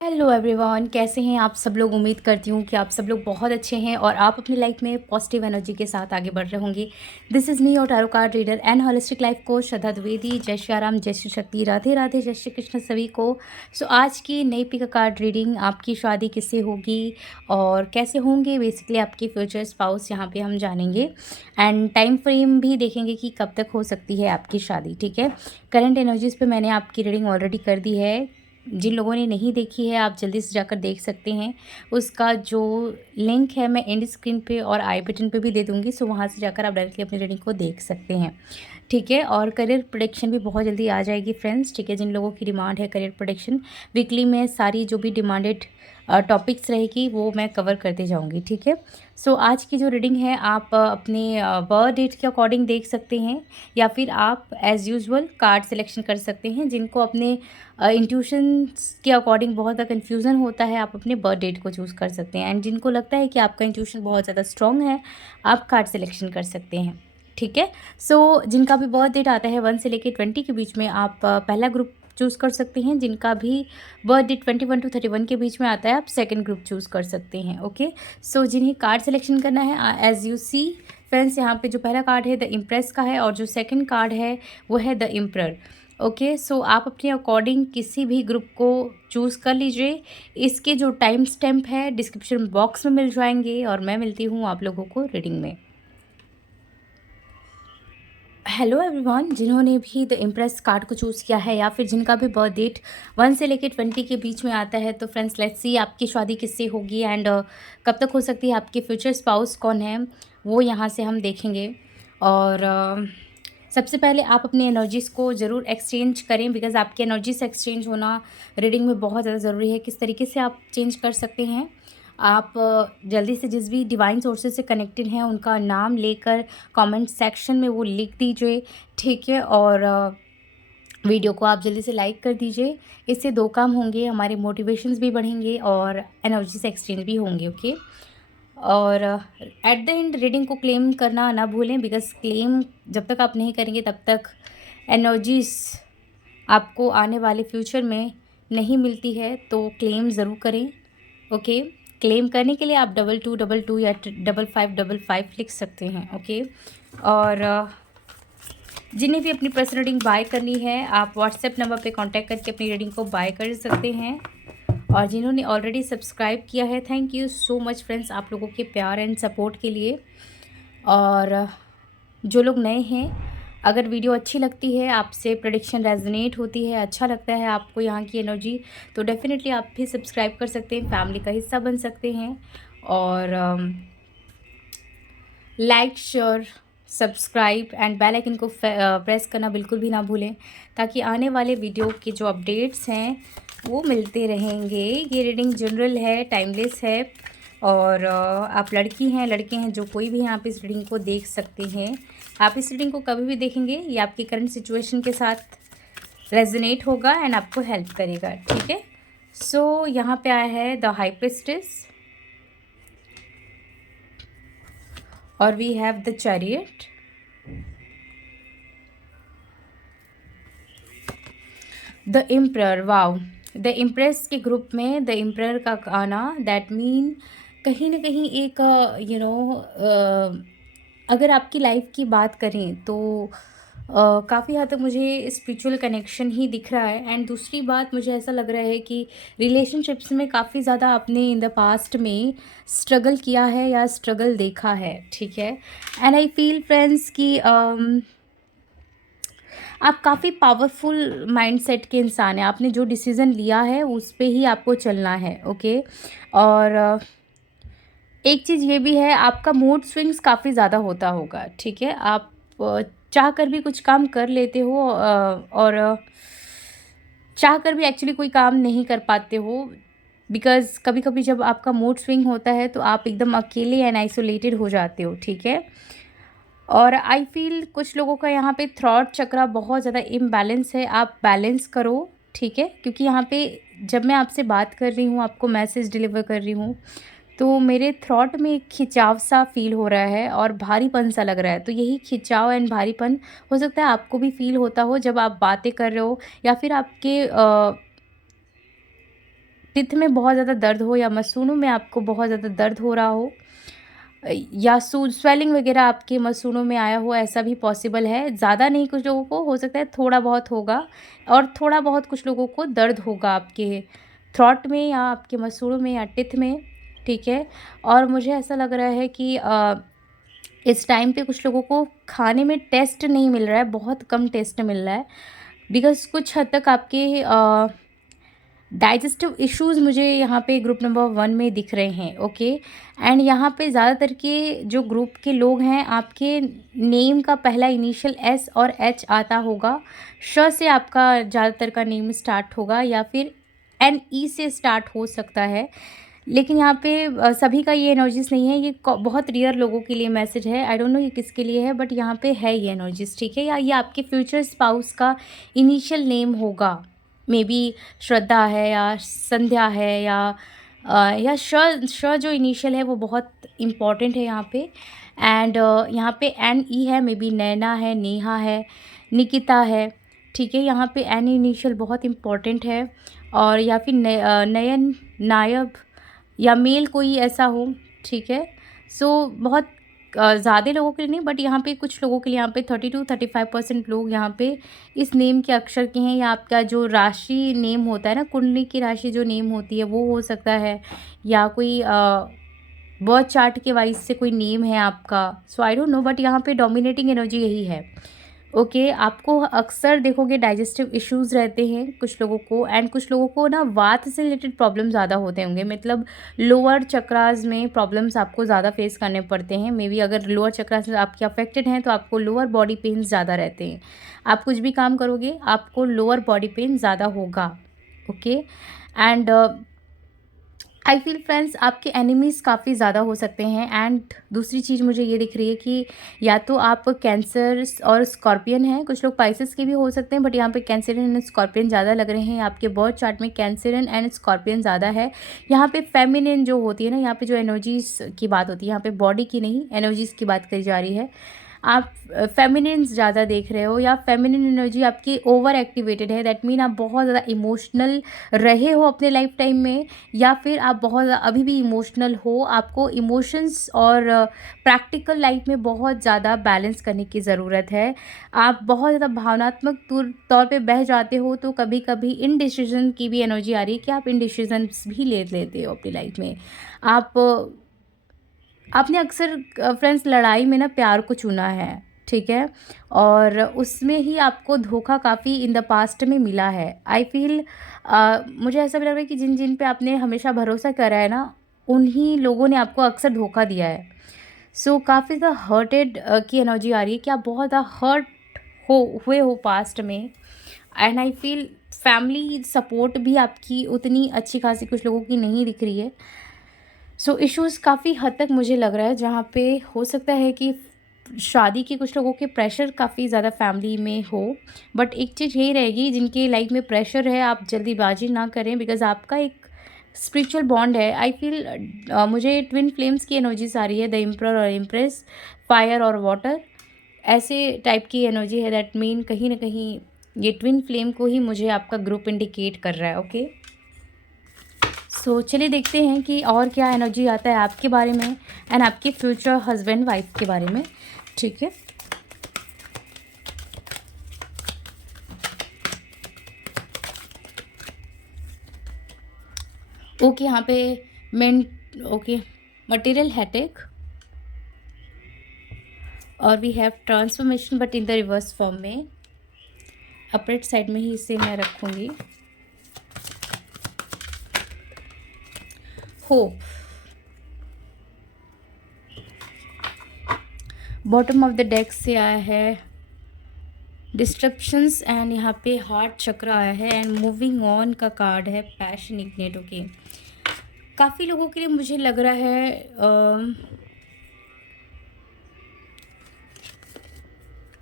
Hello everyone, कैसे हैं आप सब लोग। उम्मीद करती हूँ कि आप सब लोग बहुत अच्छे हैं और आप अपनी लाइफ में पॉजिटिव एनर्जी के साथ आगे बढ़ रहे होंगे। दिस इज़ मी और tarot card reader and holistic life coach Shraddha Dwivedi. जय श्री राम, जय श्री शक्ति, राधे राधे, जय श्री कृष्ण सभी को। आज की नई पिक कार्ड रीडिंग, आपकी शादी किससे होगी और कैसे होंगे बेसिकली आपके फ्यूचर स्पाउस, यहाँ पे हम जानेंगे। एंड टाइम फ्रेम भी देखेंगे कि कब तक हो सकती है आपकी शादी। ठीक है, करंट एनर्जीज़ पे मैंने आपकी रीडिंग ऑलरेडी कर दी है। जिन लोगों ने नहीं देखी है आप जल्दी से जाकर देख सकते हैं। उसका जो लिंक है मैं एंड स्क्रीन पे और आई बटन पे भी दे दूँगी, सो वहाँ से जाकर आप डायरेक्टली अपनी रीडिंग को देख सकते हैं। ठीक है, और करियर प्रोडिक्शन भी बहुत जल्दी आ जाएगी फ्रेंड्स। ठीक है, जिन लोगों की डिमांड है करियर प्रोडिक्शन, वीकली में सारी जो भी डिमांडेड टॉपिक्स रहेगी वो मैं कवर करते जाऊंगी। ठीक है, आज की जो रीडिंग है आप अपने बर्थ डेट के अकॉर्डिंग देख सकते हैं या फिर आप एज़ यूजुअल कार्ड सिलेक्शन कर सकते हैं। जिनको अपने इंट्यूशंस के अकॉर्डिंग बहुत ज़्यादा कन्फ्यूज़न होता है, आप अपने बर्थ डेट को चूज़ कर सकते हैं। एंड जिनको लगता है कि आपका इंट्यूशन बहुत ज़्यादा स्ट्रॉन्ग है, आप कार्ड सिलेक्शन कर सकते हैं। ठीक है, जिनका भी बर्थ डेट आता है 1 से लेकर 20 के बीच में, आप पहला ग्रुप चूज़ कर सकते हैं। जिनका भी बर्थ डेट 21 to 31 के बीच में आता है, आप सेकंड ग्रुप चूज़ कर सकते हैं। ओके, जिन्हें कार्ड सिलेक्शन करना है, एज़ यू सी फ्रेंड्स, यहाँ पे जो पहला कार्ड है द इम्प्रेस का है और जो सेकंड कार्ड है वो है द एम्परर। ओके, आप अपने अकॉर्डिंग किसी भी ग्रुप को चूज़ कर लीजिए। इसके जो टाइम स्टैम्प है डिस्क्रिप्शन बॉक्स में मिल जाएंगे और मैं मिलती हूँ आप लोगों को रीडिंग में। हेलो एवरीवन, जिन्होंने भी द इम्प्रेस कार्ड को चूज़ किया है या फिर जिनका भी बर्थ डेट 1 से लेकर 20 के बीच में आता है, तो फ्रेंड्स लेट्स सी आपकी शादी किससे होगी एंड कब तक हो सकती है, आपके फ्यूचर स्पाउस कौन है वो यहाँ से हम देखेंगे। और सबसे पहले आप अपनी एनर्जीज़ को ज़रूर एक्सचेंज करें, बिकॉज़ आपकी एनर्जीज एक्सचेंज होना रीडिंग में बहुत ज़्यादा ज़रूरी है। किस तरीके से आप चेंज कर सकते हैं, आप जल्दी से जिस भी डिवाइन सोर्सेज से कनेक्टेड हैं उनका नाम लेकर कमेंट सेक्शन में वो लिख दीजिए। ठीक है, और वीडियो को आप जल्दी से लाइक कर दीजिए। इससे दो काम होंगे, हमारे मोटिवेशंस भी बढ़ेंगे और एनर्जी से एक्सचेंज भी होंगे। ओके, और एट द एंड रीडिंग को क्लेम करना ना भूलें, बिकॉज क्लेम जब तक आप नहीं करेंगे तब तक एनर्जीज आपको आने वाले फ्यूचर में नहीं मिलती है। तो क्लेम ज़रूर करें। ओके, क्लेम करने के लिए आप 2222 या 5555 लिख सकते हैं। ओके, और जिन्हें भी अपनी पर्सनल रीडिंग बाय करनी है आप व्हाट्सएप नंबर पे कांटेक्ट करके अपनी रीडिंग को बाय कर सकते हैं। और जिन्होंने ऑलरेडी सब्सक्राइब किया है, thank you so much friends, आप लोगों के प्यार एंड सपोर्ट के लिए। और जो लोग नए हैं, अगर वीडियो अच्छी लगती है, आपसे प्रेडिक्शन रेजोनेट होती है, अच्छा लगता है आपको यहाँ की एनर्जी, तो डेफिनेटली आप भी सब्सक्राइब कर सकते हैं, फैमिली का हिस्सा बन सकते हैं। और like, share, subscribe and bell icon को प्रेस करना बिल्कुल भी ना भूलें, ताकि आने वाले वीडियो के जो अपडेट्स हैं वो मिलते रहेंगे। ये रीडिंग जनरल है, टाइमलेस है, और आप लड़की हैं, लड़के हैं, जो कोई भी यहाँ पे इस रीडिंग को देख सकते हैं। आप इस रीडिंग को कभी भी देखेंगे, ये आपकी करंट सिचुएशन के साथ रेजोनेट होगा एंड आपको हेल्प करेगा। ठीक है, यहाँ पे आया है द हाई प्रिस्टेस और we have the chariot, the emperor. Wow, the empress के ग्रुप में द एम्परर का आना, दैट मीन कहीं ना कहीं एक अगर आपकी लाइफ की बात करें तो काफ़ी हद तक मुझे स्पिरिचुअल कनेक्शन ही दिख रहा है। एंड दूसरी बात, मुझे ऐसा लग रहा है कि रिलेशनशिप्स में काफ़ी ज़्यादा आपने इन द पास्ट में स्ट्रगल किया है या स्ट्रगल देखा है। ठीक है, एंड आई फील फ्रेंड्स कि आप काफ़ी पावरफुल माइंडसेट के इंसान हैं। आपने जो डिसीज़न लिया है उस पे ही आपको चलना है। ओके, और एक चीज़ ये भी है, आपका मूड स्विंग्स काफ़ी ज़्यादा होता होगा। ठीक है, आप चाह कर भी कुछ काम कर लेते हो और चाह कर भी एक्चुअली कोई काम नहीं कर पाते हो, बिकॉज़ कभी कभी जब आपका मूड स्विंग होता है तो आप एकदम अकेले एंड आइसोलेटेड हो जाते हो। ठीक है, और आई फील कुछ लोगों का यहाँ पे थ्रॉट चक्रा बहुत ज़्यादा इम्बैलेंस है, आप बैलेंस करो। ठीक है, क्योंकि यहाँ पे जब मैं आपसे बात कर रही हूँ, आपको मैसेज डिलीवर कर रही हूँ, तो मेरे थ्रॉट में एक खिंचाव सा फील हो रहा है और भारीपन सा लग रहा है। तो यही खिंचाव एंड भारीपन हो सकता है आपको भी फील होता हो जब आप बातें कर रहे हो, या फिर आपके टिथ में बहुत ज़्यादा दर्द हो या मसूड़ों में आपको बहुत ज़्यादा दर्द हो रहा हो, या सू स्वेलिंग वगैरह आपके मसूड़ों में आया हो, ऐसा भी पॉसिबल है। ज़्यादा नहीं, कुछ लोगों को हो सकता है थोड़ा बहुत होगा, और थोड़ा बहुत कुछ लोगों को दर्द होगा आपके थ्रॉट में या आपके मसूड़ों में या टिथ में, ठीक है। और मुझे ऐसा लग रहा है कि इस टाइम पे कुछ लोगों को खाने में टेस्ट नहीं मिल रहा है, बहुत कम टेस्ट मिल रहा है, बिकॉज़ कुछ हद तक आपके डाइजेस्टिव इश्यूज़ मुझे यहाँ पे ग्रुप नंबर 1 में दिख रहे हैं, ओके। एंड यहाँ पे ज़्यादातर के जो ग्रुप के लोग हैं, आपके नेम का पहला इनिशियल एस और एच आता होगा। श से आपका ज़्यादातर का नेम स्टार्ट होगा, या फिर एन ई से स्टार्ट हो सकता है। लेकिन यहाँ पे सभी का ये एनर्जीज़ नहीं है, ये बहुत रेयर लोगों के लिए मैसेज है। आई डोंट नो ये किसके लिए है, बट यहाँ पे है ये एनर्जीज़, ठीक है। या ये आपके फ्यूचर स्पाउस का इनिशियल नेम होगा, मे बी श्रद्धा है या संध्या है, या श जो इनिशियल है वो बहुत इम्पॉर्टेंट है यहाँ पे। एंड यहाँ पे एन ई है, मे बी नैना है, नेहा है, निकिता है, ठीक है। यहाँ पे एन इनिशियल बहुत इम्पॉर्टेंट है। और या फिर नयन, नायब, या मेल कोई ऐसा हो, ठीक है। सो बहुत ज़्यादा लोगों के लिए नहीं, बट यहाँ पे कुछ लोगों के लिए, यहाँ पे 30-35% लोग यहाँ पे इस नेम के अक्षर के हैं। या आपका जो राशि नेम होता है ना, कुंडली की राशि जो नेम होती है वो हो सकता है, या कोई बर्थ चार्ट के वाइज से कोई नेम है आपका। सो आई डोंट नो, बट यहाँ पे डोमिनेटिंग एनर्जी यही है, ओके। आपको अक्सर देखोगे डाइजेस्टिव इश्यूज़ रहते हैं कुछ लोगों को, एंड कुछ लोगों को ना वात से रिलेटेड प्रॉब्लम ज़्यादा होते होंगे, मतलब लोअर चक्रास में प्रॉब्लम्स आपको ज़्यादा फेस करने पड़ते हैं। मे बी अगर लोअर चक्रास आपके अफेक्टेड हैं तो आपको लोअर बॉडी पेन्स ज़्यादा रहते हैं। आप कुछ भी काम करोगे आपको लोअर बॉडी पेन ज़्यादा होगा, okay. And I feel friends, आपके एनिमीज़ काफ़ी ज़्यादा हो सकते हैं। एंड दूसरी चीज़ मुझे ये दिख रही है कि या तो आप कैंसर और स्कॉर्पियन हैं, कुछ लोग पाइसेस के भी हो सकते हैं, बट यहाँ पे कैंसरियन एंड स्कॉर्पियन ज़्यादा लग रहे हैं। आपके बर्थ चार्ट में कैंसरियन एंड स्कॉर्पियन ज़्यादा है। यहाँ पे फेमिनिन जो होती है ना, यहाँ पे जो एनर्जीज़ की बात होती है, यहाँ पे बॉडी की नहीं एनर्जीज़ की बात करी जा रही है। आप फेमिनिन ज़्यादा देख रहे हो, या फेमिनिन एनर्जी आपकी ओवर एक्टिवेटेड है। दैट मीन आप बहुत ज़्यादा इमोशनल रहे हो अपने लाइफ टाइम में, या फिर आप बहुत अभी भी इमोशनल हो। आपको इमोशंस और प्रैक्टिकल लाइफ में बहुत ज़्यादा बैलेंस करने की ज़रूरत है। आप बहुत ज़्यादा भावनात्मक तौर पे बह जाते हो, तो कभी कभी इनडिसीजन की भी एनर्जी आ रही है कि आप इनडिसीजन्स भी ले लेते हो अपनी लाइफ में। आपने अक्सर फ्रेंड्स लड़ाई में ना प्यार को चुना है, ठीक है। और उसमें ही आपको धोखा काफ़ी इन द पास्ट में मिला है। आई फील मुझे ऐसा भी लग रहा है कि जिन जिन पे आपने हमेशा भरोसा करा है ना, उन्हीं लोगों ने आपको अक्सर धोखा दिया है। सो काफ़ी ज़्यादा हर्टेड की एनर्जी आ रही है कि आप बहुत ज़्यादा हर्ट हुए हो पास्ट में। And I feel family support भी आपकी उतनी अच्छी खासी कुछ लोगों की नहीं दिख रही है। सो इश्यूज़ काफ़ी हद तक मुझे लग रहा है, जहाँ पे हो सकता है कि शादी के कुछ लोगों के प्रेशर काफ़ी ज़्यादा फैमिली में हो। बट एक चीज़ यही रहेगी, जिनके लाइफ में प्रेशर है आप जल्दीबाजी ना करें, बिकॉज़ आपका एक स्पिरिचुअल बॉन्ड है। आई फील मुझे ट्विन फ्लेम्स की एनर्जीज आ रही है, द एम्परर और एम्प्रेस, फायर और वाटर, ऐसे टाइप की एनर्जी है। दैट मीन कहीं ना कहीं ये ट्विन फ्लेम को ही मुझे आपका ग्रुप इंडिकेट कर रहा है, ओके। सो चलिए देखते हैं कि और क्या एनर्जी आता है आपके बारे में एंड आपके फ्यूचर हस्बैंड वाइफ के बारे में, ठीक है। ओके, यहाँ पे मेन ओके मटेरियल हेडेक, और we have transformation but in the reverse form में। अपोजिट साइड में ही इसे मैं रखूँगी। Hope, bottom of the deck से आया है डिस्ट्रप्शंस, एंड यहाँ पे हार्ट चक्र आया है, एंड मूविंग ऑन का कार्ड है, पैशन इग्नेट, ओके। काफ़ी लोगों के लिए मुझे लग रहा है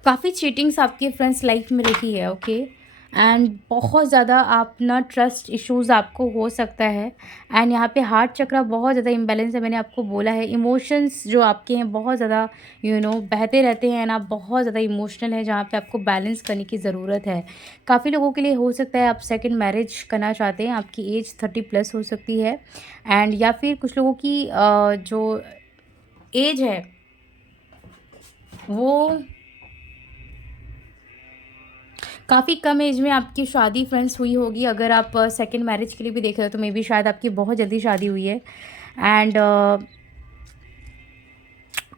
काफ़ी चीटिंग्स आपके फ्रेंड्स लाइफ में रही है, ओके। एंड बहुत ज़्यादा आप ना ट्रस्ट इश्यूज़ आपको हो सकता है। एंड यहाँ पे हार्ट चक्रा बहुत ज़्यादा इम्बैलेंस है, मैंने आपको बोला है। इमोशंस जो आपके हैं बहुत ज़्यादा बहते रहते हैं, एंड आप बहुत ज़्यादा इमोशनल हैं, जहाँ पे आपको बैलेंस करने की ज़रूरत है। काफ़ी लोगों के लिए हो सकता है आप सेकंड मैरिज करना चाहते हैं, आपकी एज 30+ हो सकती है। एंड या फिर कुछ लोगों की जो एज है वो काफ़ी कम एज में आपकी शादी फ्रेंड्स हुई होगी। अगर आप सेकंड मैरिज के लिए भी देख रहे हो तो मे बी शायद आपकी बहुत जल्दी शादी हुई है। एंड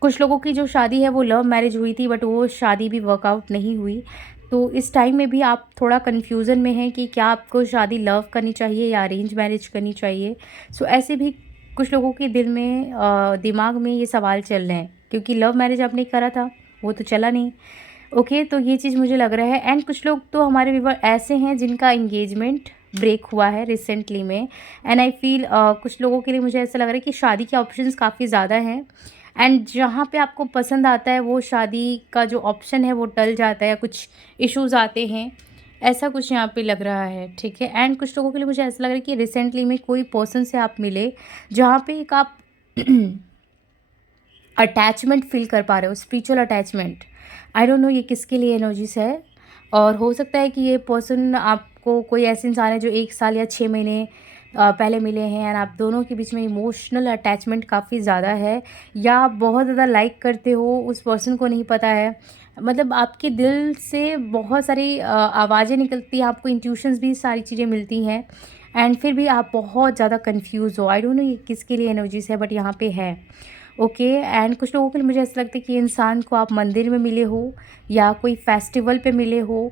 कुछ लोगों की जो शादी है वो लव मैरिज हुई थी, बट वो शादी भी वर्कआउट नहीं हुई। तो इस टाइम में भी आप थोड़ा कन्फ्यूज़न में हैं कि क्या आपको शादी लव करनी चाहिए या अरेंज मैरिज करनी चाहिए। सो ऐसे भी कुछ लोगों के दिल में दिमाग में ये सवाल चल रहे हैं, क्योंकि लव मैरिज आपने करा था वो तो चला नहीं। ओके, तो ये चीज़ मुझे लग रहा है। एंड कुछ लोग तो हमारे व्यूवर ऐसे हैं जिनका एंगेजमेंट ब्रेक हुआ है रिसेंटली में। एंड आई फील कुछ लोगों के लिए मुझे ऐसा लग रहा है कि शादी के ऑप्शंस काफ़ी ज़्यादा हैं, एंड जहाँ पे आपको पसंद आता है वो शादी का जो ऑप्शन है वो टल जाता है, कुछ इश्यूज आते हैं, ऐसा कुछ यहाँ पे लग रहा है। ठीक है, एंड कुछ लोगों के लिए मुझे ऐसा लग रहा है कि रिसेंटली में कोई पर्सन से आप मिले जहाँ पे एक आप अटैचमेंट फील कर पा रहे हो, spiritual attachment. I don't know ये किसके लिए एनर्जीज है। और हो सकता है कि ये पर्सन आपको कोई ऐसे इंसान है जो 1 साल या 6 महीने पहले मिले हैं, एंड आप दोनों के बीच में इमोशनल अटैचमेंट काफ़ी ज़्यादा है, या आप बहुत ज़्यादा लाइक करते हो उस पर्सन को नहीं पता है। मतलब आपके दिल से बहुत सारी आवाज़ें निकलती हैं, आपको इंट्यूशंस भी सारी चीज़ें मिलती हैं, एंड फिर भी आप बहुत ज़्यादा कंफ्यूज हो। आई डोंट नो ये किसके लिए एनर्जीज है, बट यहाँ पे है। ओके, एंड कुछ लोगों के लिए मुझे ऐसा लगता है कि इंसान को आप मंदिर में मिले हो, या कोई फेस्टिवल पे मिले हो,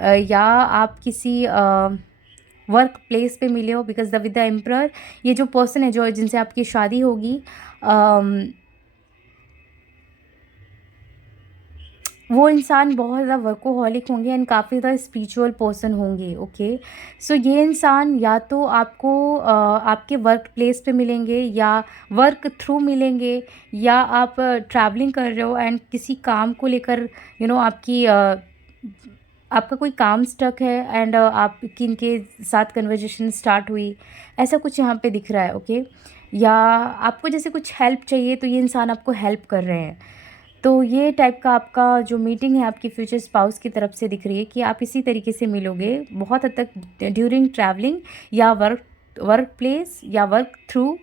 या आप किसी वर्क प्लेस पे मिले हो, because the with the emperor ये जो पर्सन है जो जिनसे आपकी शादी होगी, वो इंसान बहुत ज़्यादा वर्कोहॉलिक होंगे एंड काफ़ी ज़्यादा स्पिरिचुअल पर्सन होंगे। ओके, सो ये इंसान या तो आपको आपके वर्क प्लेस पे मिलेंगे, या वर्क थ्रू मिलेंगे, या आप ट्रैवलिंग कर रहे हो एंड किसी काम को लेकर आपकी आपका कोई काम स्टक है, एंड आप किनके साथ कन्वर्जेशन स्टार्ट हुई, ऐसा कुछ यहाँ पे दिख रहा है। ओके, या आपको जैसे कुछ हेल्प चाहिए तो ये इंसान आपको हेल्प कर रहे हैं। तो ये टाइप का आपका जो मीटिंग है आपकी फ्यूचर स्पाउस की तरफ से दिख रही है कि आप इसी तरीके से मिलोगे बहुत हद तक ड्यूरिंग ट्रैवलिंग, या वर्क प्लेस, या वर्क थ्रू,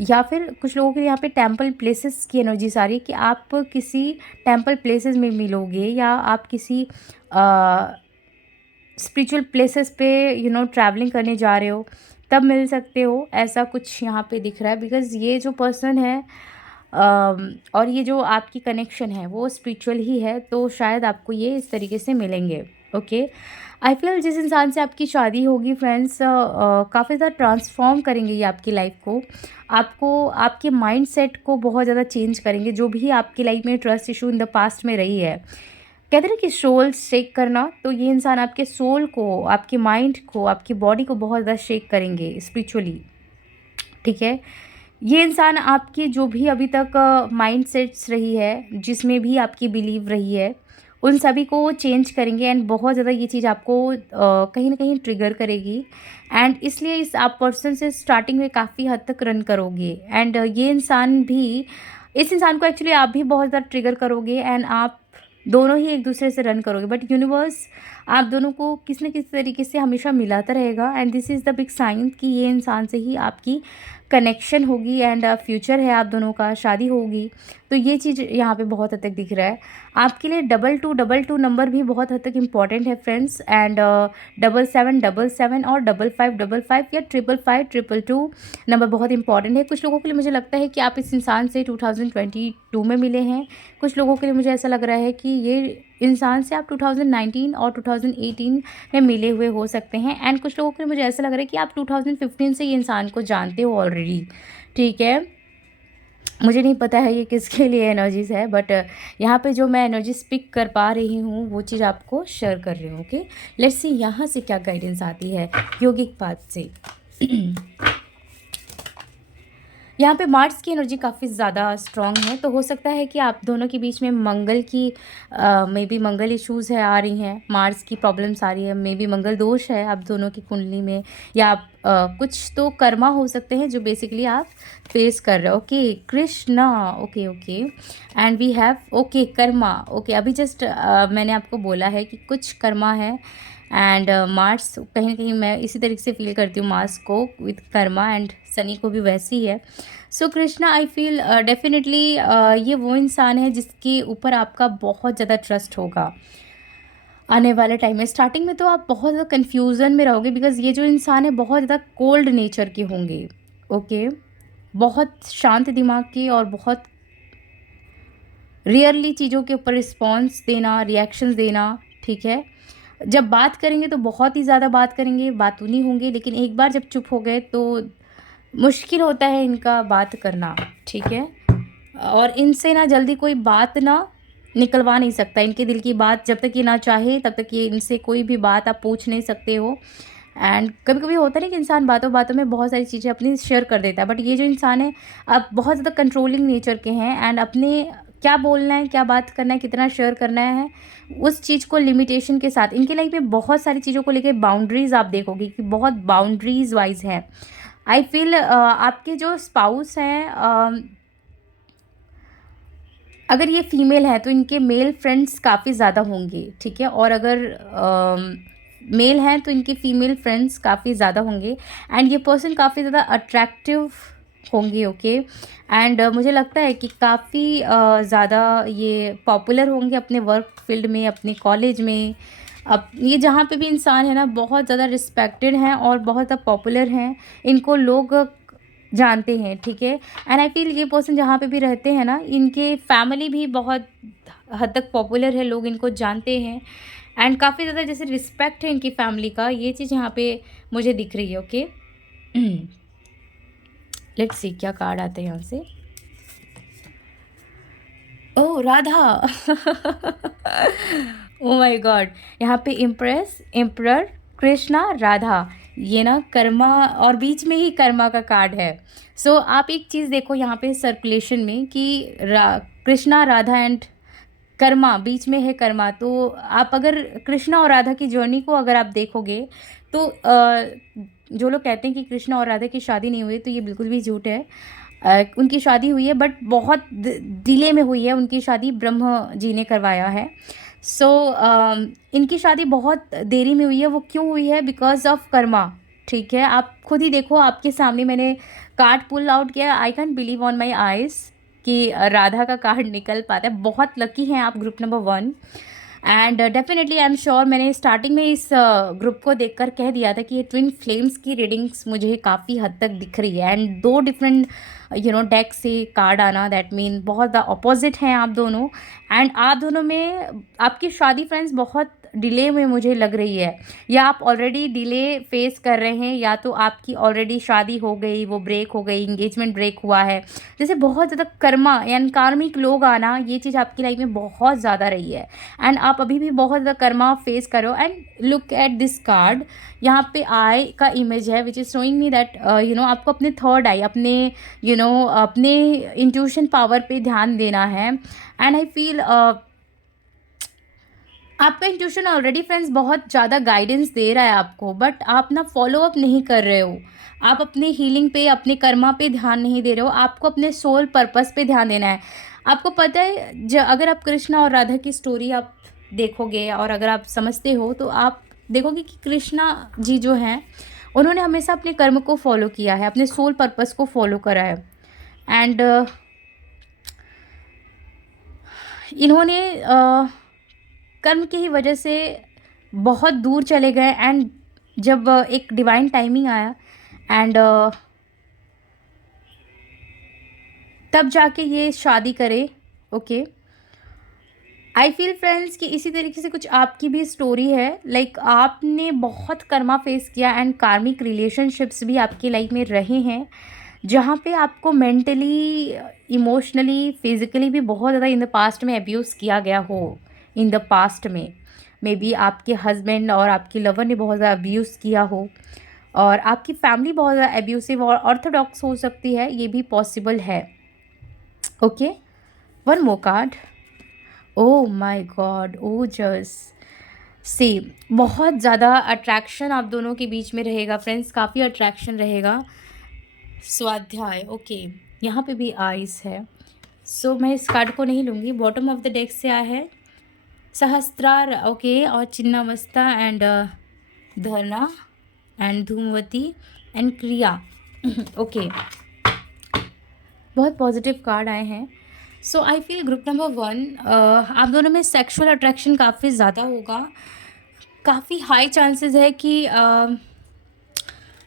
या फिर कुछ लोगों के लिए यहाँ पे टेम्पल प्लेसेस की एनर्जीज आ रही है कि आप किसी टेम्पल प्लेसेस में मिलोगे, या आप किसी स्पिरिचुअल प्लेसेस पे ट्रैवलिंग करने जा रहे हो, तब मिल सकते हो। ऐसा कुछ यहाँ पे दिख रहा है, बिकॉज़ ये जो पर्सन है और ये जो आपकी कनेक्शन है वो स्पिरिचुअल ही है, तो शायद आपको ये इस तरीके से मिलेंगे। ओके, आई फील जिस इंसान से आपकी शादी होगी फ्रेंड्स, काफ़ी ज़्यादा ट्रांसफॉर्म करेंगे ये आपकी लाइफ को, आपको आपके माइंडसेट को बहुत ज़्यादा चेंज करेंगे। जो भी आपकी लाइफ में trust issue in the past में रही है, कहते हैं ना कि सोल शेक करना, तो ये इंसान आपके सोल को, आपके माइंड को, आपकी बॉडी को बहुत ज़्यादा शेक करेंगे स्पिरिचुअली। ठीक है, ये इंसान आपकी जो भी अभी तक माइंड सेट्स रही है, जिसमें भी आपकी बिलीव रही है, उन सभी को चेंज करेंगे, एंड बहुत ज़्यादा ये चीज़ आपको कहीं ना कहीं ट्रिगर करेगी, एंड इसलिए इस आप पर्सन से स्टार्टिंग में काफ़ी हद तक रन करोगे, एंड ये इंसान भी, इस इंसान को एक्चुअली आप भी बहुत ज़्यादा ट्रिगर करोगे, एंड आप दोनों ही एक दूसरे से रन करोगे, बट यूनिवर्स आप दोनों को किसी न किसी तरीके से हमेशा मिलाता रहेगा, and this is the big sign कि ये इंसान से ही आपकी कनेक्शन होगी, एंड फ्यूचर है आप दोनों का, शादी होगी। तो ये चीज़ यहाँ पे बहुत हद तक दिख रहा है आपके लिए। 2222 नंबर भी बहुत हद तक इम्पॉर्टेंट है फ्रेंड्स, एंड 7777 और 5555 या 55522 नंबर बहुत इंपॉर्टेंट है। कुछ लोगों के लिए मुझे लगता है कि आप इस इंसान से 2022 में मिले हैं, कुछ लोगों के लिए मुझे ऐसा लग रहा है कि ये इंसान से आप 2019 और 2018 में मिले हुए हो सकते हैं, एंड कुछ लोगों के लिए मुझे ऐसा लग रहा है कि आप 2015 से ये इंसान को जानते हो ऑलरेडी। ठीक है, मुझे नहीं पता है ये किसके लिए एनर्जीज है, बट यहाँ पे जो मैं एनर्जीज पिक कर पा रही हूँ वो चीज़ आपको शेयर कर रही हूँ। ओके, लेट्स सी यहाँ से क्या गाइडेंस आती है योगिक पाथ से। यहाँ पे मार्स की एनर्जी काफ़ी ज़्यादा स्ट्रॉन्ग है, तो हो सकता है कि आप दोनों के बीच में मंगल की मे बी मंगल इश्यूज़ है आ रही हैं, मार्स की प्रॉब्लम्स आ रही है, मे बी मंगल दोष है आप दोनों की कुंडली में, या आप कुछ तो कर्मा हो सकते हैं जो बेसिकली आप फेस कर रहे हो। Okay Krishna, okay okay, and we have okay karma. Okay अभी जस्ट मैंने आपको बोला है कि कुछ कर्मा है, एंड मार्स कहीं ना कहीं मैं इसी तरीके से फील करती हूँ मार्स को विथ कर्मा, एंड सनी को भी वैसी ही है। सो कृष्णा आई फील डेफिनेटली ये वो इंसान है जिसके ऊपर आपका बहुत ज़्यादा ट्रस्ट होगा आने वाले टाइम में। स्टार्टिंग में तो आप बहुत ज़्यादा कन्फ्यूज़न में रहोगे, बिकॉज ये जो इंसान है बहुत ज़्यादा कोल्ड नेचर के होंगे। ओके बहुत शांत दिमाग के, और बहुत रियरली चीज़ों के ऊपर रिस्पॉन्स देना, रिएक्शंस देना, ठीक है। जब बात करेंगे तो बहुत ही ज़्यादा बात करेंगे, बातूनी होंगे, लेकिन एक बार जब चुप हो गए तो मुश्किल होता है इनका बात करना, ठीक है। और इनसे ना जल्दी कोई बात ना निकलवा नहीं सकता, इनके दिल की बात जब तक ये ना चाहे तब तक ये इनसे कोई भी बात आप पूछ नहीं सकते हो। एंड कभी कभी होता है ना कि इंसान बातों बातों में बहुत सारी चीज़ें अपनी शेयर कर देता है, बट ये जो इंसान है अब बहुत ज़्यादा कंट्रोलिंग नेचर के हैं, एंड अपने क्या बोलना है, क्या बात करना है, कितना शेयर करना है, उस चीज़ को लिमिटेशन के साथ, इनके लाइफ में बहुत सारी चीज़ों को लेकर बाउंड्रीज आप देखोगे कि बहुत बाउंड्रीज वाइज है। आई फील आपके जो स्पाउस हैं, अगर ये फीमेल है तो इनके मेल फ्रेंड्स काफ़ी ज़्यादा होंगे, ठीक है। और अगर मेल हैं तो इनके फीमेल फ्रेंड्स काफ़ी ज़्यादा होंगे, एंड ये पर्सन काफ़ी ज़्यादा अट्रैक्टिव होंगे। ओके एंड मुझे लगता है कि काफ़ी ज़्यादा ये पॉपुलर होंगे अपने वर्क फील्ड में, अपने कॉलेज में। अब ये जहाँ पे भी इंसान है ना बहुत ज़्यादा रिस्पेक्टेड हैं और बहुत ज़्यादा पॉपुलर हैं, इनको लोग जानते हैं, ठीक है। एंड आई फील ये पर्सन जहाँ पे भी रहते हैं ना, इनके फैमिली भी बहुत हद तक पॉपुलर है, लोग इनको जानते हैं, एंड काफ़ी ज़्यादा जैसे रिस्पेक्ट है इनकी फैमिली का, ये चीज़ यहाँ पे मुझे दिख रही है। ओके लेट्स सी क्या कार्ड आते हैं यहाँ से। ओह राधा ओ माय गॉड, यहाँ पे इम्प्रेस, एम्परर, कृष्णा, राधा, ये ना कर्मा, और बीच में ही कर्मा का कार्ड है। सो आप एक चीज़ देखो यहाँ पे सर्कुलेशन में कि कृष्णा, राधा एंड कर्मा, बीच में है कर्मा। तो आप अगर कृष्णा और राधा की जर्नी को अगर आप देखोगे तो जो लोग कहते हैं कि कृष्णा और राधा की शादी नहीं हुई, तो ये बिल्कुल भी झूठ है। उनकी शादी हुई है, बट बहुत डिले में हुई है उनकी शादी, ब्रह्म जी ने करवाया है। सो इनकी शादी बहुत देरी में हुई है। वो क्यों हुई है? बिकॉज ऑफ कर्मा, ठीक है। आप खुद ही देखो, आपके सामने मैंने कार्ड पुल आउट किया, I can't believe on my eyes कि राधा का कार्ड निकल पाता है। बहुत लकी हैं आप, group number 1। And definitely I am sure, मैंने स्टार्टिंग में इस ग्रुप को देखकर कह दिया था कि ये ट्विन फ्लेम्स की रीडिंग्स मुझे काफ़ी हद तक दिख रही है, एंड 2 डिफरेंट डेक से कार्ड आना, दैट मीन बहुत ज़्यादा अपोजिट हैं आप दोनों। एंड आप दोनों में आपकी शादी फ्रेंड्स बहुत डिले में मुझे लग रही है, या आप ऑलरेडी डिले फेस कर रहे हैं, या तो आपकी ऑलरेडी शादी हो गई, वो ब्रेक हो गई, इंगेजमेंट ब्रेक हुआ है। जैसे बहुत ज़्यादा कर्मा यानी कार्मिक लोग आना, ये चीज़ आपकी लाइफ में बहुत ज़्यादा रही है, एंड आप अभी भी बहुत ज़्यादा कर्मा फेस करो। And look at this card, यहाँ पे आई का इमेज है which is showing me that आपको अपने थर्ड आई, अपने अपने इंट्यूशन पावर पे ध्यान देना है। एंड आई फील आपका इंट्यूशन ऑलरेडी फ्रेंड्स बहुत ज़्यादा गाइडेंस दे रहा है आपको, बट आप ना फॉलो अप नहीं कर रहे हो। आप अपने हीलिंग पे, अपने कर्मा पे ध्यान नहीं दे रहे हो। आपको अपने सोल पर्पस पे ध्यान देना है। आपको पता है अगर आप कृष्णा और राधा की स्टोरी आप देखोगे और अगर आप समझते हो, तो आप देखोगे कि कृष्णा जी जो हैं, उन्होंने हमेशा अपने कर्म को फॉलो किया है, अपने सोल पर्पस को फॉलो करा है। एंड इन्होंने कर्म की ही वजह से बहुत दूर चले गए, एंड जब एक डिवाइन टाइमिंग आया, एंड तब जाके ये शादी करे। ओके आई फील फ्रेंड्स कि इसी तरीके से कुछ आपकी भी स्टोरी है, लाइक आपने बहुत कर्मा फेस किया, एंड कार्मिक रिलेशनशिप्स भी आपकी लाइफ में रहे हैं, जहाँ पे आपको मेंटली, इमोशनली, फिजिकली भी बहुत ज़्यादा इन द पास्ट में अब्यूज़ किया गया हो। इन द पास्ट में मे बी आपके हस्बैंड और आपकी लवर ने बहुत ज़्यादा अब्यूज़ किया हो। और आपकी फैमिली बहुत ज़्यादा एब्यूसिव और ऑर्थोडॉक्स हो सकती है, ये भी पॉसिबल है। Okay, one more card. Oh my god, oh just see, बहुत ज़्यादा अट्रैक्शन आप दोनों के बीच में रहेगा फ्रेंड्स, काफ़ी अट्रैक्शन रहेगा। स्वाध्याय, ओके, यहाँ पे भी आइस है। सो मैं इस कार्ड को नहीं लूँगी। बॉटम ऑफ द डेक से आया है सहस्त्रार, ओके, और चिन्नावस्था एंड धरना एंड धूमवती एंड क्रिया। ओके, बहुत पॉजिटिव कार्ड आए हैं। सो आई फील ग्रुप नंबर 1, आप दोनों में सेक्सुअल अट्रैक्शन काफ़ी ज़्यादा होगा। काफ़ी हाई चांसेस है कि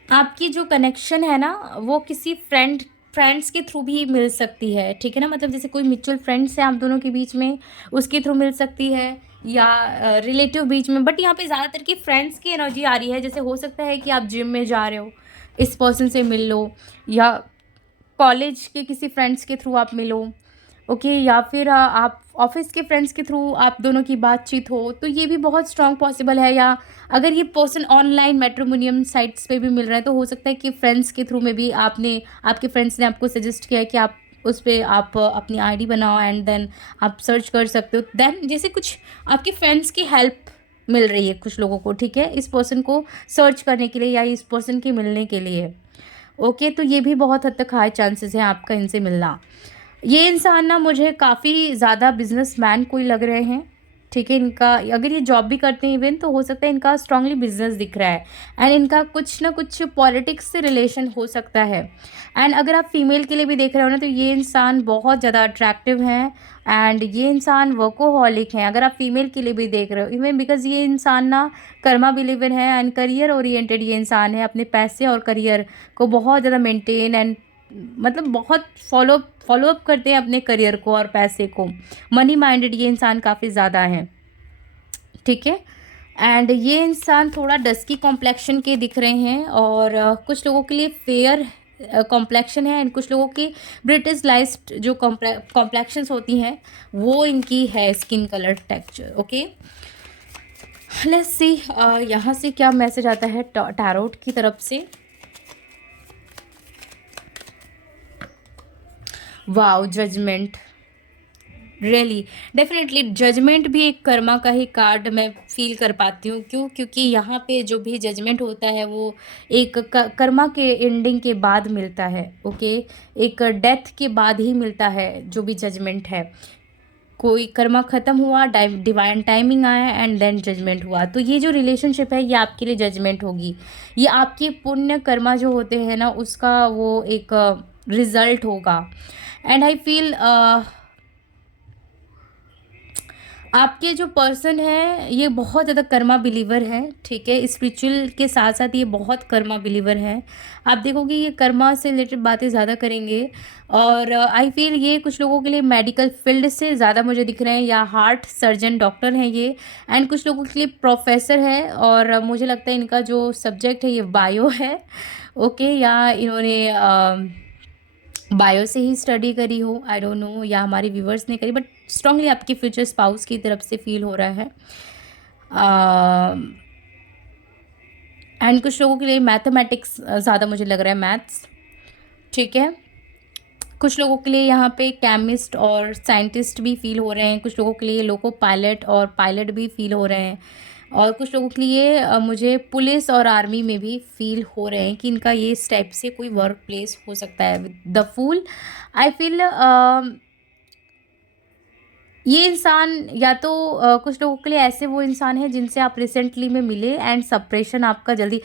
आपकी जो कनेक्शन है ना वो किसी फ्रेंड्स के थ्रू भी मिल सकती है, ठीक है ना। मतलब जैसे कोई म्यूचुअल फ्रेंड्स है आप दोनों के बीच में, उसके थ्रू मिल सकती है, या रिलेटिव बीच में। बट यहाँ पे ज़्यादातर की फ्रेंड्स की एनर्जी आ रही है। जैसे हो सकता है कि आप जिम में जा रहे हो, इस पर्सन से मिल लो, या कॉलेज के किसी फ्रेंड्स के थ्रू आप मिलो, ओके, या फिर आप ऑफिस के फ्रेंड्स के थ्रू आप दोनों की बातचीत हो, तो ये भी बहुत स्ट्रॉन्ग पॉसिबल है। या अगर ये पर्सन ऑनलाइन मैट्रिमोनियम साइट्स पे भी मिल रहा है, तो हो सकता है कि फ्रेंड्स के थ्रू में भी आपके फ्रेंड्स ने आपको सजेस्ट किया है कि आप उस पर आप अपनी आईडी बनाओ एंड देन आप सर्च कर सकते हो। देन जैसे कुछ आपके फ्रेंड्स की हेल्प मिल रही है कुछ लोगों को, ठीक है, इस पर्सन को सर्च करने के लिए या इस पर्सन के मिलने के लिए। ओके, तो ये भी बहुत हद तक हाई चांसेस है आपका इनसे मिलना। ये इंसान ना मुझे काफ़ी ज़्यादा बिजनेसमैन कोई लग रहे हैं, ठीक है। इनका अगर ये जॉब भी करते हैं इवन, तो हो सकता है इनका स्ट्रांगली बिजनेस दिख रहा है, एंड इनका कुछ ना कुछ पॉलिटिक्स से रिलेशन हो सकता है। एंड अगर आप फीमेल के लिए भी देख रहे हो ना, तो ये इंसान बहुत ज़्यादा अट्रैक्टिव हैं, एंड ये इंसान वर्कोहॉलिक हैं। अगर आप फीमेल के लिए भी देख रहे हो, इवन बिकॉज ये इंसान ना कर्मा बिलीवर है एंड करियर ओरिएंटेड ये इंसान है। अपने पैसे और करियर को बहुत ज़्यादा मेंटेन एंड मतलब बहुत फॉलो अप करते हैं अपने करियर को और पैसे को। मनी माइंडेड ये इंसान काफ़ी ज़्यादा है, ठीक है। एंड ये इंसान थोड़ा डस्की कॉम्प्लेक्शन के दिख रहे हैं, और कुछ लोगों के लिए फेयर कॉम्प्लेक्शन है, एंड कुछ लोगों की ब्रिटिशलाइज्ड जो कॉम्प्लेक्शंस होती हैं वो इनकी है skin colour texture. Okay, let's see यहाँ से क्या मैसेज आता है टैरोट की तरफ से। Wow, judgement, really definitely judgement भी एक कर्मा का ही कार्ड मैं फील कर पाती हूँ। क्यों? क्योंकि यहाँ पे जो भी जजमेंट होता है वो एक कर्मा के एंडिंग के बाद मिलता है, ओके, एक डेथ के बाद ही मिलता है जो भी जजमेंट है। कोई कर्मा ख़त्म हुआ, डिवाइन टाइमिंग आया एंड देन जजमेंट हुआ। तो ये जो रिलेशनशिप है ये आपके लिए जजमेंट होगी। ये आपके पुण्य कर्मा जो होते हैं ना उसका वो एक रिजल्ट होगा। एंड आई फील आपके जो पर्सन है ये बहुत ज़्यादा कर्मा बिलीवर है, ठीक है। स्पिरिचुअल के साथ साथ ये बहुत कर्मा बिलीवर है। आप देखोगे ये कर्मा से रिलेटेड बातें ज़्यादा करेंगे। और आई फील ये कुछ लोगों के लिए मेडिकल फील्ड से ज़्यादा मुझे दिख रहे हैं, या हार्ट सर्जन डॉक्टर हैं ये। एंड कुछ लोगों के लिए प्रोफेसर है, और मुझे लगता है इनका जो सब्जेक्ट है ये बायो है, ओके, या इन्होंने बायो से ही स्टडी करी हो, आई डोंट नो, या हमारे व्यूवर्स ने करी, बट स्ट्रांगली आपके फ्यूचर स्पाउस की तरफ से फील हो रहा है। एंड कुछ लोगों के लिए मैथमेटिक्स ज़्यादा मुझे लग रहा है, मैथ्स, ठीक है। कुछ लोगों के लिए यहाँ पे केमिस्ट और साइंटिस्ट भी फील हो रहे हैं। कुछ लोगों के लिए लोको पायलट और पायलट भी फील हो रहे हैं। और कुछ लोगों के लिए मुझे पुलिस और आर्मी में भी फील हो रहे हैं कि इनका ये इस टाइप से कोई वर्क प्लेस हो सकता है। द फूल, आई फील ये इंसान या तो कुछ लोगों के लिए ऐसे वो इंसान है जिनसे आप रिसेंटली में मिले एंड सप्रेशन आपका जल्दी।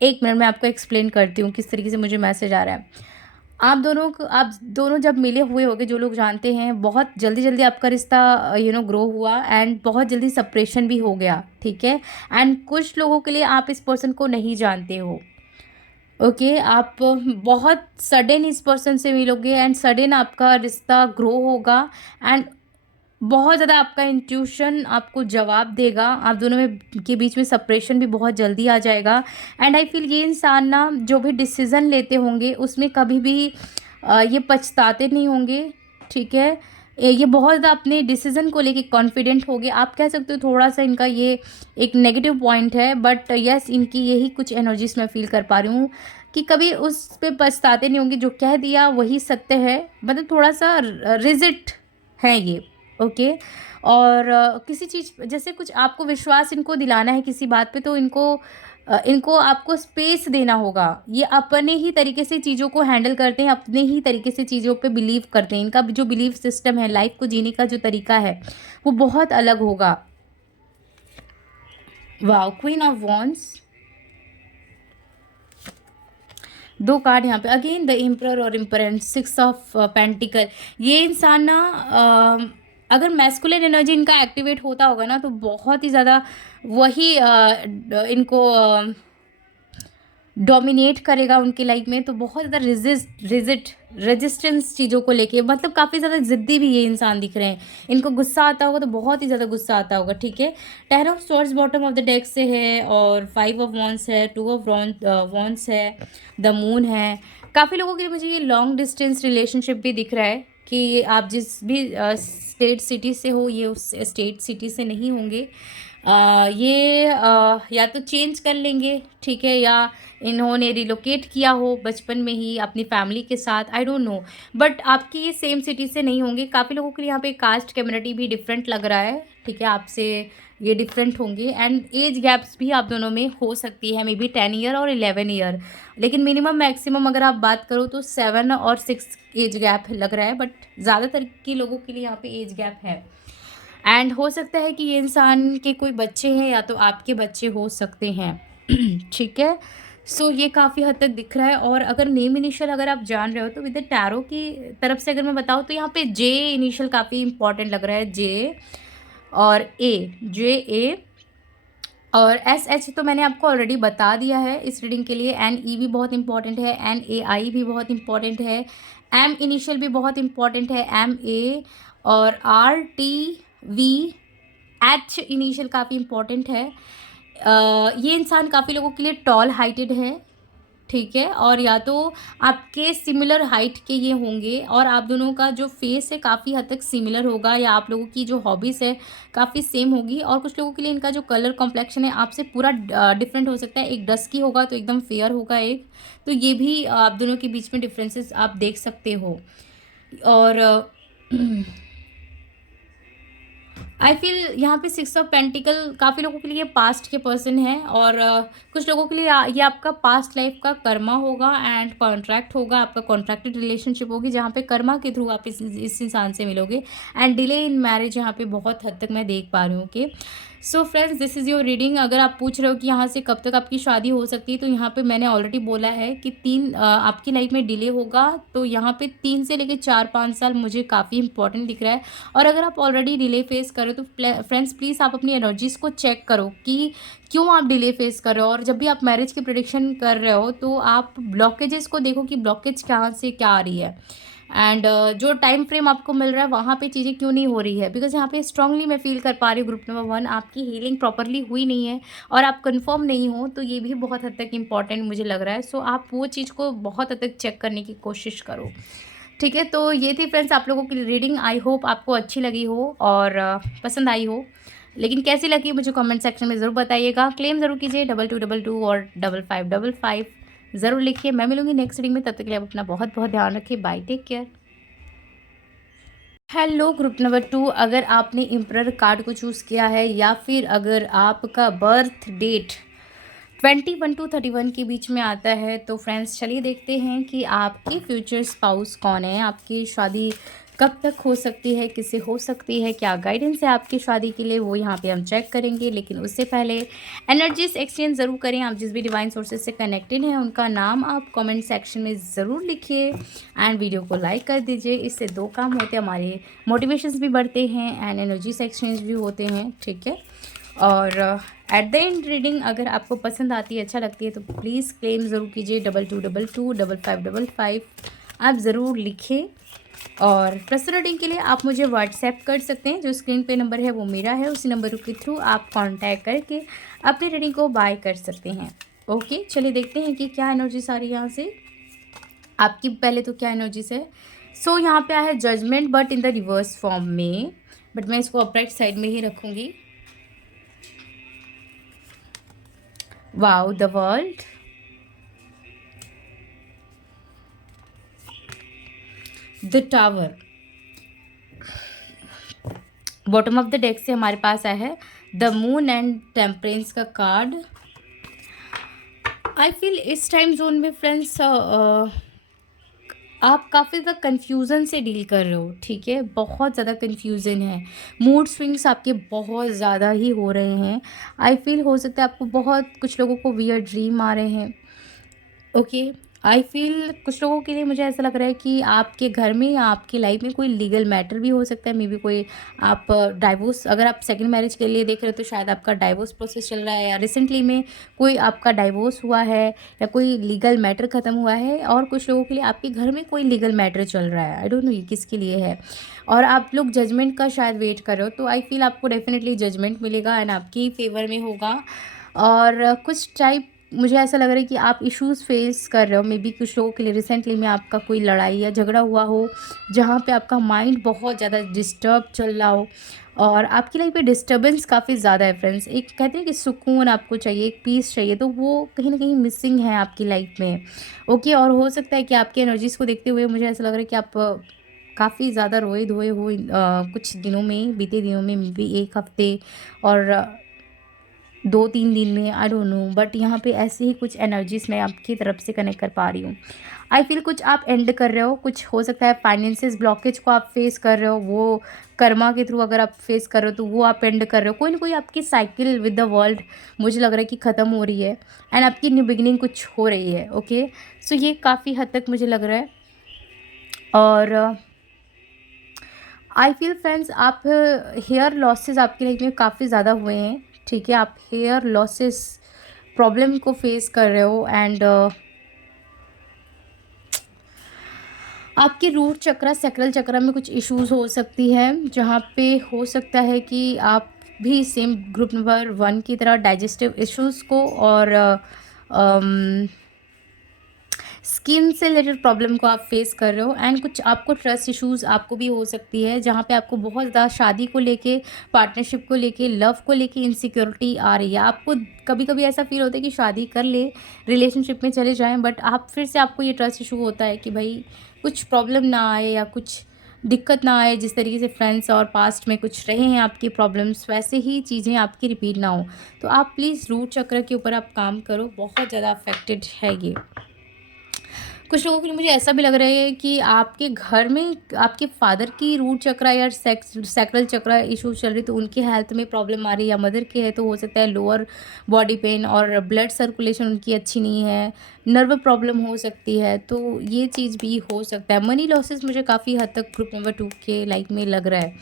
एक मिनट में आपको एक्सप्लेन करती हूँ किस तरीके से मुझे मैसेज आ रहा है। आप दोनों जब मिले हुए होगे, जो लोग जानते हैं, बहुत जल्दी जल्दी आपका रिश्ता ग्रो हुआ एंड बहुत जल्दी सप्रेशन भी हो गया, ठीक है। एंड कुछ लोगों के लिए आप इस पर्सन को नहीं जानते हो, ओके, आप बहुत सडन इस पर्सन से मिलोगे एंड सडन आपका रिश्ता ग्रो होगा। एंड बहुत ज़्यादा आपका इंट्यूशन आपको जवाब देगा। आप दोनों में के बीच में सेपरेशन भी बहुत जल्दी आ जाएगा। एंड आई फील ये इंसान ना जो भी डिसीज़न लेते होंगे उसमें कभी भी ये पछताते नहीं होंगे, ठीक है। ये बहुत ज़्यादा अपने डिसीज़न को लेके कॉन्फिडेंट हो गए। आप कह सकते हो थोड़ा-सा इनका ये एक नेगेटिव पॉइंट है, बट येस इनकी यही कुछ एनर्जीज़ मैं फ़ील कर पा रही हूँ कि कभी उस पे पछताते नहीं होंगे, जो कह दिया वही सत्य है। मतलब थोड़ा-सा रिजिड है ये, ओके? और किसी चीज़ जैसे कुछ आपको विश्वास इनको दिलाना है किसी बात पे, तो इनको आपको स्पेस देना होगा। ये अपने ही तरीके से चीज़ों को हैंडल करते हैं, अपने ही तरीके से चीज़ों पे बिलीव करते हैं। इनका जो बिलीव सिस्टम है, लाइफ को जीने का जो तरीका है, वो बहुत अलग होगा। Wow! Queen of wands, 2 card यहाँ पे अगेन द एम्परर और एम्परेंस, 6 ऑफ पेंटिकल। ये इंसान ना अगर मैस्कुलिन एनर्जी इनका एक्टिवेट होता होगा ना, तो बहुत ही ज़्यादा वही इनको डोमिनेट करेगा उनकी लाइफ में। तो बहुत ज़्यादा रेजिस्टेंस चीज़ों को लेके, मतलब काफ़ी ज़्यादा ज़िद्दी भी ये इंसान दिख रहे हैं। इनको गुस्सा आता होगा तो बहुत ही ज़्यादा गुस्सा आता होगा, ठीक है। 10 of swords bottom of the deck से है, और 5 ऑफ वॉन्ड्स है, 2 ऑफ वॉन्ड्स है, द मून है। काफ़ी लोगों के लिए मुझे ये लॉन्ग डिस्टेंस रिलेशनशिप भी दिख रहा है कि आप जिस भी स्टेट सिटी से हो, ये उस स्टेट सिटी से नहीं होंगे। ये या तो चेंज कर लेंगे, ठीक है, या इन्होंने रिलोकेट किया हो बचपन में ही अपनी फैमिली के साथ, आई डोंट नो। बट आपकी ये सेम सिटी से नहीं होंगे। काफ़ी लोगों के लिए यहाँ पे कास्ट कम्युनिटी भी डिफरेंट लग रहा है, ठीक है, आपसे ये डिफरेंट होंगे। एंड एज गैप्स भी आप दोनों में हो सकती है, मे बी 10 ईयर और 11 ईयर, लेकिन मिनिमम मैक्सिमम अगर आप बात करो तो 7 और 6 एज गैप लग रहा है। बट ज़्यादातर के लोगों के लिए यहाँ पे एज गैप है। एंड हो सकता है कि ये इंसान के कोई बच्चे हैं, या तो आपके बच्चे हो सकते हैं। ठीक है, सो ये काफ़ी हद तक दिख रहा है। और अगर नेम इनिशियल अगर आप जान रहे हो, तो विद द टैरो की तरफ से अगर मैं बताऊँ, तो यहाँ पे जे इनिशियल काफ़ी इंपॉर्टेंट लग रहा है। जे और ए, जे ए और एस एच तो मैंने आपको ऑलरेडी बता दिया है इस रीडिंग के लिए। एन ई भी बहुत इंपॉर्टेंट है, एन ए आई भी बहुत इंपॉर्टेंट है, एम इनिशियल भी बहुत इंपॉर्टेंट है, एम ए, और R T V H initial काफ़ी इंपॉर्टेंट है। ये इंसान काफ़ी लोगों के लिए टॉल हाइटेड है, ठीक है, और या तो आपके सिमिलर हाइट के ये होंगे, और आप दोनों का जो फेस है काफ़ी हद तक सिमिलर होगा, या आप लोगों की जो हॉबीज़ है काफ़ी सेम होगी। और कुछ लोगों के लिए इनका जो कलर कॉम्प्लेक्शन है आपसे पूरा डिफरेंट हो सकता है। एक डस्की होगा तो एकदम फेयर होगा एक, तो ये भी आप दोनों के बीच में डिफरेंसेस आप देख सकते हो। और आई फील यहाँ पे 6 ऑफ पेंटिकल काफ़ी लोगों के लिए पास्ट के पर्सन है, और कुछ लोगों के लिए ये आपका पास्ट लाइफ का कर्मा होगा एंड कॉन्ट्रैक्ट होगा। आपका कॉन्ट्रैक्टेड रिलेशनशिप होगी, जहाँ पे कर्मा के थ्रू आप इस इंसान से मिलोगे। एंड डिले इन मैरिज यहाँ पे बहुत हद तक मैं देख पा रही हूँ कि so friends, this is your reading. अगर आप पूछ रहे हो कि यहाँ से कब तक आपकी शादी हो सकती है, तो यहाँ पे मैंने ऑलरेडी बोला है कि 3 आपकी लाइफ में डिले होगा। तो यहाँ पे 3 से लेकर 4-5 साल मुझे काफ़ी इंपॉर्टेंट दिख रहा है। और अगर आप ऑलरेडी डिले फेस कर रहे हो, तो फ्रेंड्स प्लीज़ आप अपनी एनर्जीज़ को चेक करो कि क्यों आप डिले फेस कर रहे हो। और जब भी आप मैरिज की प्रेडिक्शन कर रहे हो, तो आप ब्लॉकेजेस को देखो कि ब्लॉकेज कहाँ से क्या आ रही है। एंड जो टाइम फ्रेम आपको मिल रहा है वहाँ पे चीज़ें क्यों नहीं हो रही है, बिकॉज यहाँ पे स्ट्रांगली मैं फील कर पा रही हूँ ग्रुप नंबर 1, आपकी हीलिंग प्रॉपरली हुई नहीं है और आप कंफर्म नहीं हो, तो ये भी बहुत हद तक इम्पॉर्टेंट मुझे लग रहा है। सो आप वो चीज़ को बहुत हद तक चेक करने की कोशिश करो, ठीक है। तो ये थी फ्रेंड्स आप लोगों की रीडिंग। आई होप आपको अच्छी लगी हो और पसंद आई हो, लेकिन कैसी लगी मुझे कमेंट सेक्शन में ज़रूर बताइएगा। क्लेम ज़रूर कीजिए 2222 और 5555 ज़रूर लिखिए। मैं मिलूंगी नेक्स्ट रीडिंग में, तब तक के लिए आप अपना बहुत बहुत ध्यान रखिए। Bye, take care. Hello group number 2, अगर आपने एम्परर कार्ड को चूज़ किया है, या फिर अगर आपका बर्थ डेट 21 to 31 के बीच में आता है, तो फ्रेंड्स चलिए देखते हैं कि आपकी फ्यूचर स्पाउस कौन है, आपकी शादी कब तक हो सकती है, किससे हो सकती है, क्या गाइडेंस है आपकी शादी के लिए, वो यहाँ पे हम चेक करेंगे। लेकिन उससे पहले एनर्जीज एक्सचेंज ज़रूर करें। आप जिस भी डिवाइन सोर्सेज से कनेक्टेड हैं उनका नाम आप कमेंट सेक्शन में ज़रूर लिखिए एंड वीडियो को लाइक कर दीजिए। इससे 2 काम होते हैं, हमारे मोटिवेशंस भी बढ़ते हैं एंड एनर्जीज एक्सचेंज भी होते हैं, ठीक है। और एट द एंड रीडिंग अगर आपको पसंद आती है, अच्छा लगती है, तो प्लीज़ क्लेम ज़रूर कीजिए 2222 5555 आप ज़रूर लिखें। और पर्सनल रीडिंग के लिए आप मुझे व्हाट्सएप कर सकते हैं, जो स्क्रीन पे नंबर है वो मेरा है, उसी नंबर के थ्रू आप कांटेक्ट करके अपनी रीडिंग को बाय कर सकते हैं। ओके, चलिए देखते हैं कि क्या एनर्जीज आ रही है यहाँ से आपकी। पहले तो क्या एनर्जीज है। सो यहाँ पे आया है judgement but in the reverse form में, बट मैं इसको अपराइट साइड में ही रखूँगी। Wow, the world, the tower. Bottom of the deck से हमारे पास आया है द मून एंड टेम्परेंस का कार्ड। आई फील इस टाइम जोन में फ्रेंड्स आप काफ़ी ज़्यादा कन्फ्यूज़न से डील कर रहे हो, ठीक है, बहुत ज़्यादा कन्फ्यूज़न है। मूड स्विंग्स आपके बहुत ज़्यादा ही हो रहे हैं। आई फील हो सकता है आपको बहुत कुछ लोगों को वियर्ड ड्रीम आ रहे हैं। ओके, आई फील कुछ लोगों के लिए मुझे ऐसा लग रहा है कि आपके घर में या आपकी लाइफ में कोई लीगल मैटर भी हो सकता है। मे बी कोई आप डाइवोर्स, अगर आप सेकंड मैरिज के लिए देख रहे हो तो शायद आपका डाइवोर्स प्रोसेस चल रहा है, या रिसेंटली में कोई आपका डाइवोर्स हुआ है, या कोई लीगल मैटर ख़त्म हुआ है। और कुछ लोगों के लिए आपके घर में कोई लीगल मैटर चल रहा है। आई डोंट नो ये किसके लिए है। और आप लोग जजमेंट का शायद वेट कर रहे हो, तो आई फील आपको डेफिनेटली जजमेंट मिलेगा एंड आपकी फेवर में होगा। और कुछ टाइप मुझे ऐसा लग रहा है कि आप इश्यूज़ फेस कर रहे हो। मे बी कुछ लोगों के लिए रिसेंटली में आपका कोई लड़ाई या झगड़ा हुआ हो, जहाँ पे आपका माइंड बहुत ज़्यादा डिस्टर्ब चल रहा हो, और आपकी लाइफ में डिस्टर्बेंस काफ़ी ज़्यादा है फ्रेंड्स। एक कहते हैं कि सुकून आपको चाहिए, एक पीस चाहिए, तो वो कहीं ना कहीं मिसिंग है आपकी लाइफ में। ओके, और हो सकता है कि आपकी एनर्जीज़ को देखते हुए मुझे ऐसा लग रहा है कि आप काफ़ी ज़्यादा रोए धोए हो कुछ दिनों में, बीते दिनों में, मे बी एक हफ्ते और 2-3 दिन में, आई डोंट नो, बट यहाँ पे ऐसे ही कुछ एनर्जीज मैं आपकी तरफ से कनेक्ट कर पा रही हूँ। आई फील कुछ आप एंड कर रहे हो, कुछ हो सकता है फाइनेंसिस ब्लॉकेज को आप फेस कर रहे हो, वो कर्मा के थ्रू अगर आप फेस कर रहे हो तो वो आप एंड कर रहे हो। कोई ना कोई आपकी साइकिल विद द वर्ल्ड मुझे लग रहा है कि ख़त्म हो रही है, एंड आपकी न्यू बिगिनिंग कुछ हो रही है। ओके, सो ये काफ़ी हद तक मुझे लग रहा है। और आई फील फ्रेंड्स आप हेयर लॉसेस आपकी लाइफ में काफ़ी ज़्यादा हुए हैं, ठीक है, आप हेयर लॉसेस प्रॉब्लम को फेस कर रहे हो। एंड आपके रूट चक्रा सैक्रल चक्रा में कुछ इश्यूज हो सकती है, जहाँ पे हो सकता है कि आप भी सेम ग्रुप नंबर 1 की तरह डाइजेस्टिव इश्यूज़ को और स्किन से रिलेटेड प्रॉब्लम को आप फेस कर रहे हो। एंड कुछ आपको ट्रस्ट इश्यूज़ आपको भी हो सकती है, जहाँ पे आपको बहुत ज़्यादा शादी को लेके, पार्टनरशिप को लेके, लव को लेके इनसिक्योरिटी आ रही है। आपको कभी कभी ऐसा फील होता है कि शादी कर ले, रिलेशनशिप में चले जाएं, बट आप फिर से आपको ये ट्रस्ट इशू होता है कि भाई कुछ प्रॉब्लम ना आए या कुछ दिक्कत ना आए। जिस तरीके से फ्रेंड्स और पास्ट में कुछ रहे हैं आपके प्रॉब्लम्स, वैसे ही चीज़ें आपकी रिपीट ना हो। तो आप प्लीज़ रूट चक्र के ऊपर आप काम करो, बहुत ज़्यादा अफेक्टेड है ये। कुछ लोगों के लिए मुझे ऐसा भी लग रहा है कि आपके घर में आपके फादर की रूट चक्रा या सैक्रल चक्रा इशू चल रही, तो उनकी हेल्थ में प्रॉब्लम आ रही है, या मदर के है तो हो सकता है लोअर बॉडी पेन और ब्लड सर्कुलेशन उनकी अच्छी नहीं है, नर्व प्रॉब्लम हो सकती है, तो ये चीज़ भी हो सकता है। मनी लॉसेस मुझे काफ़ी हद तक ग्रुप नंबर 2 के लाइफ में लग रहा है।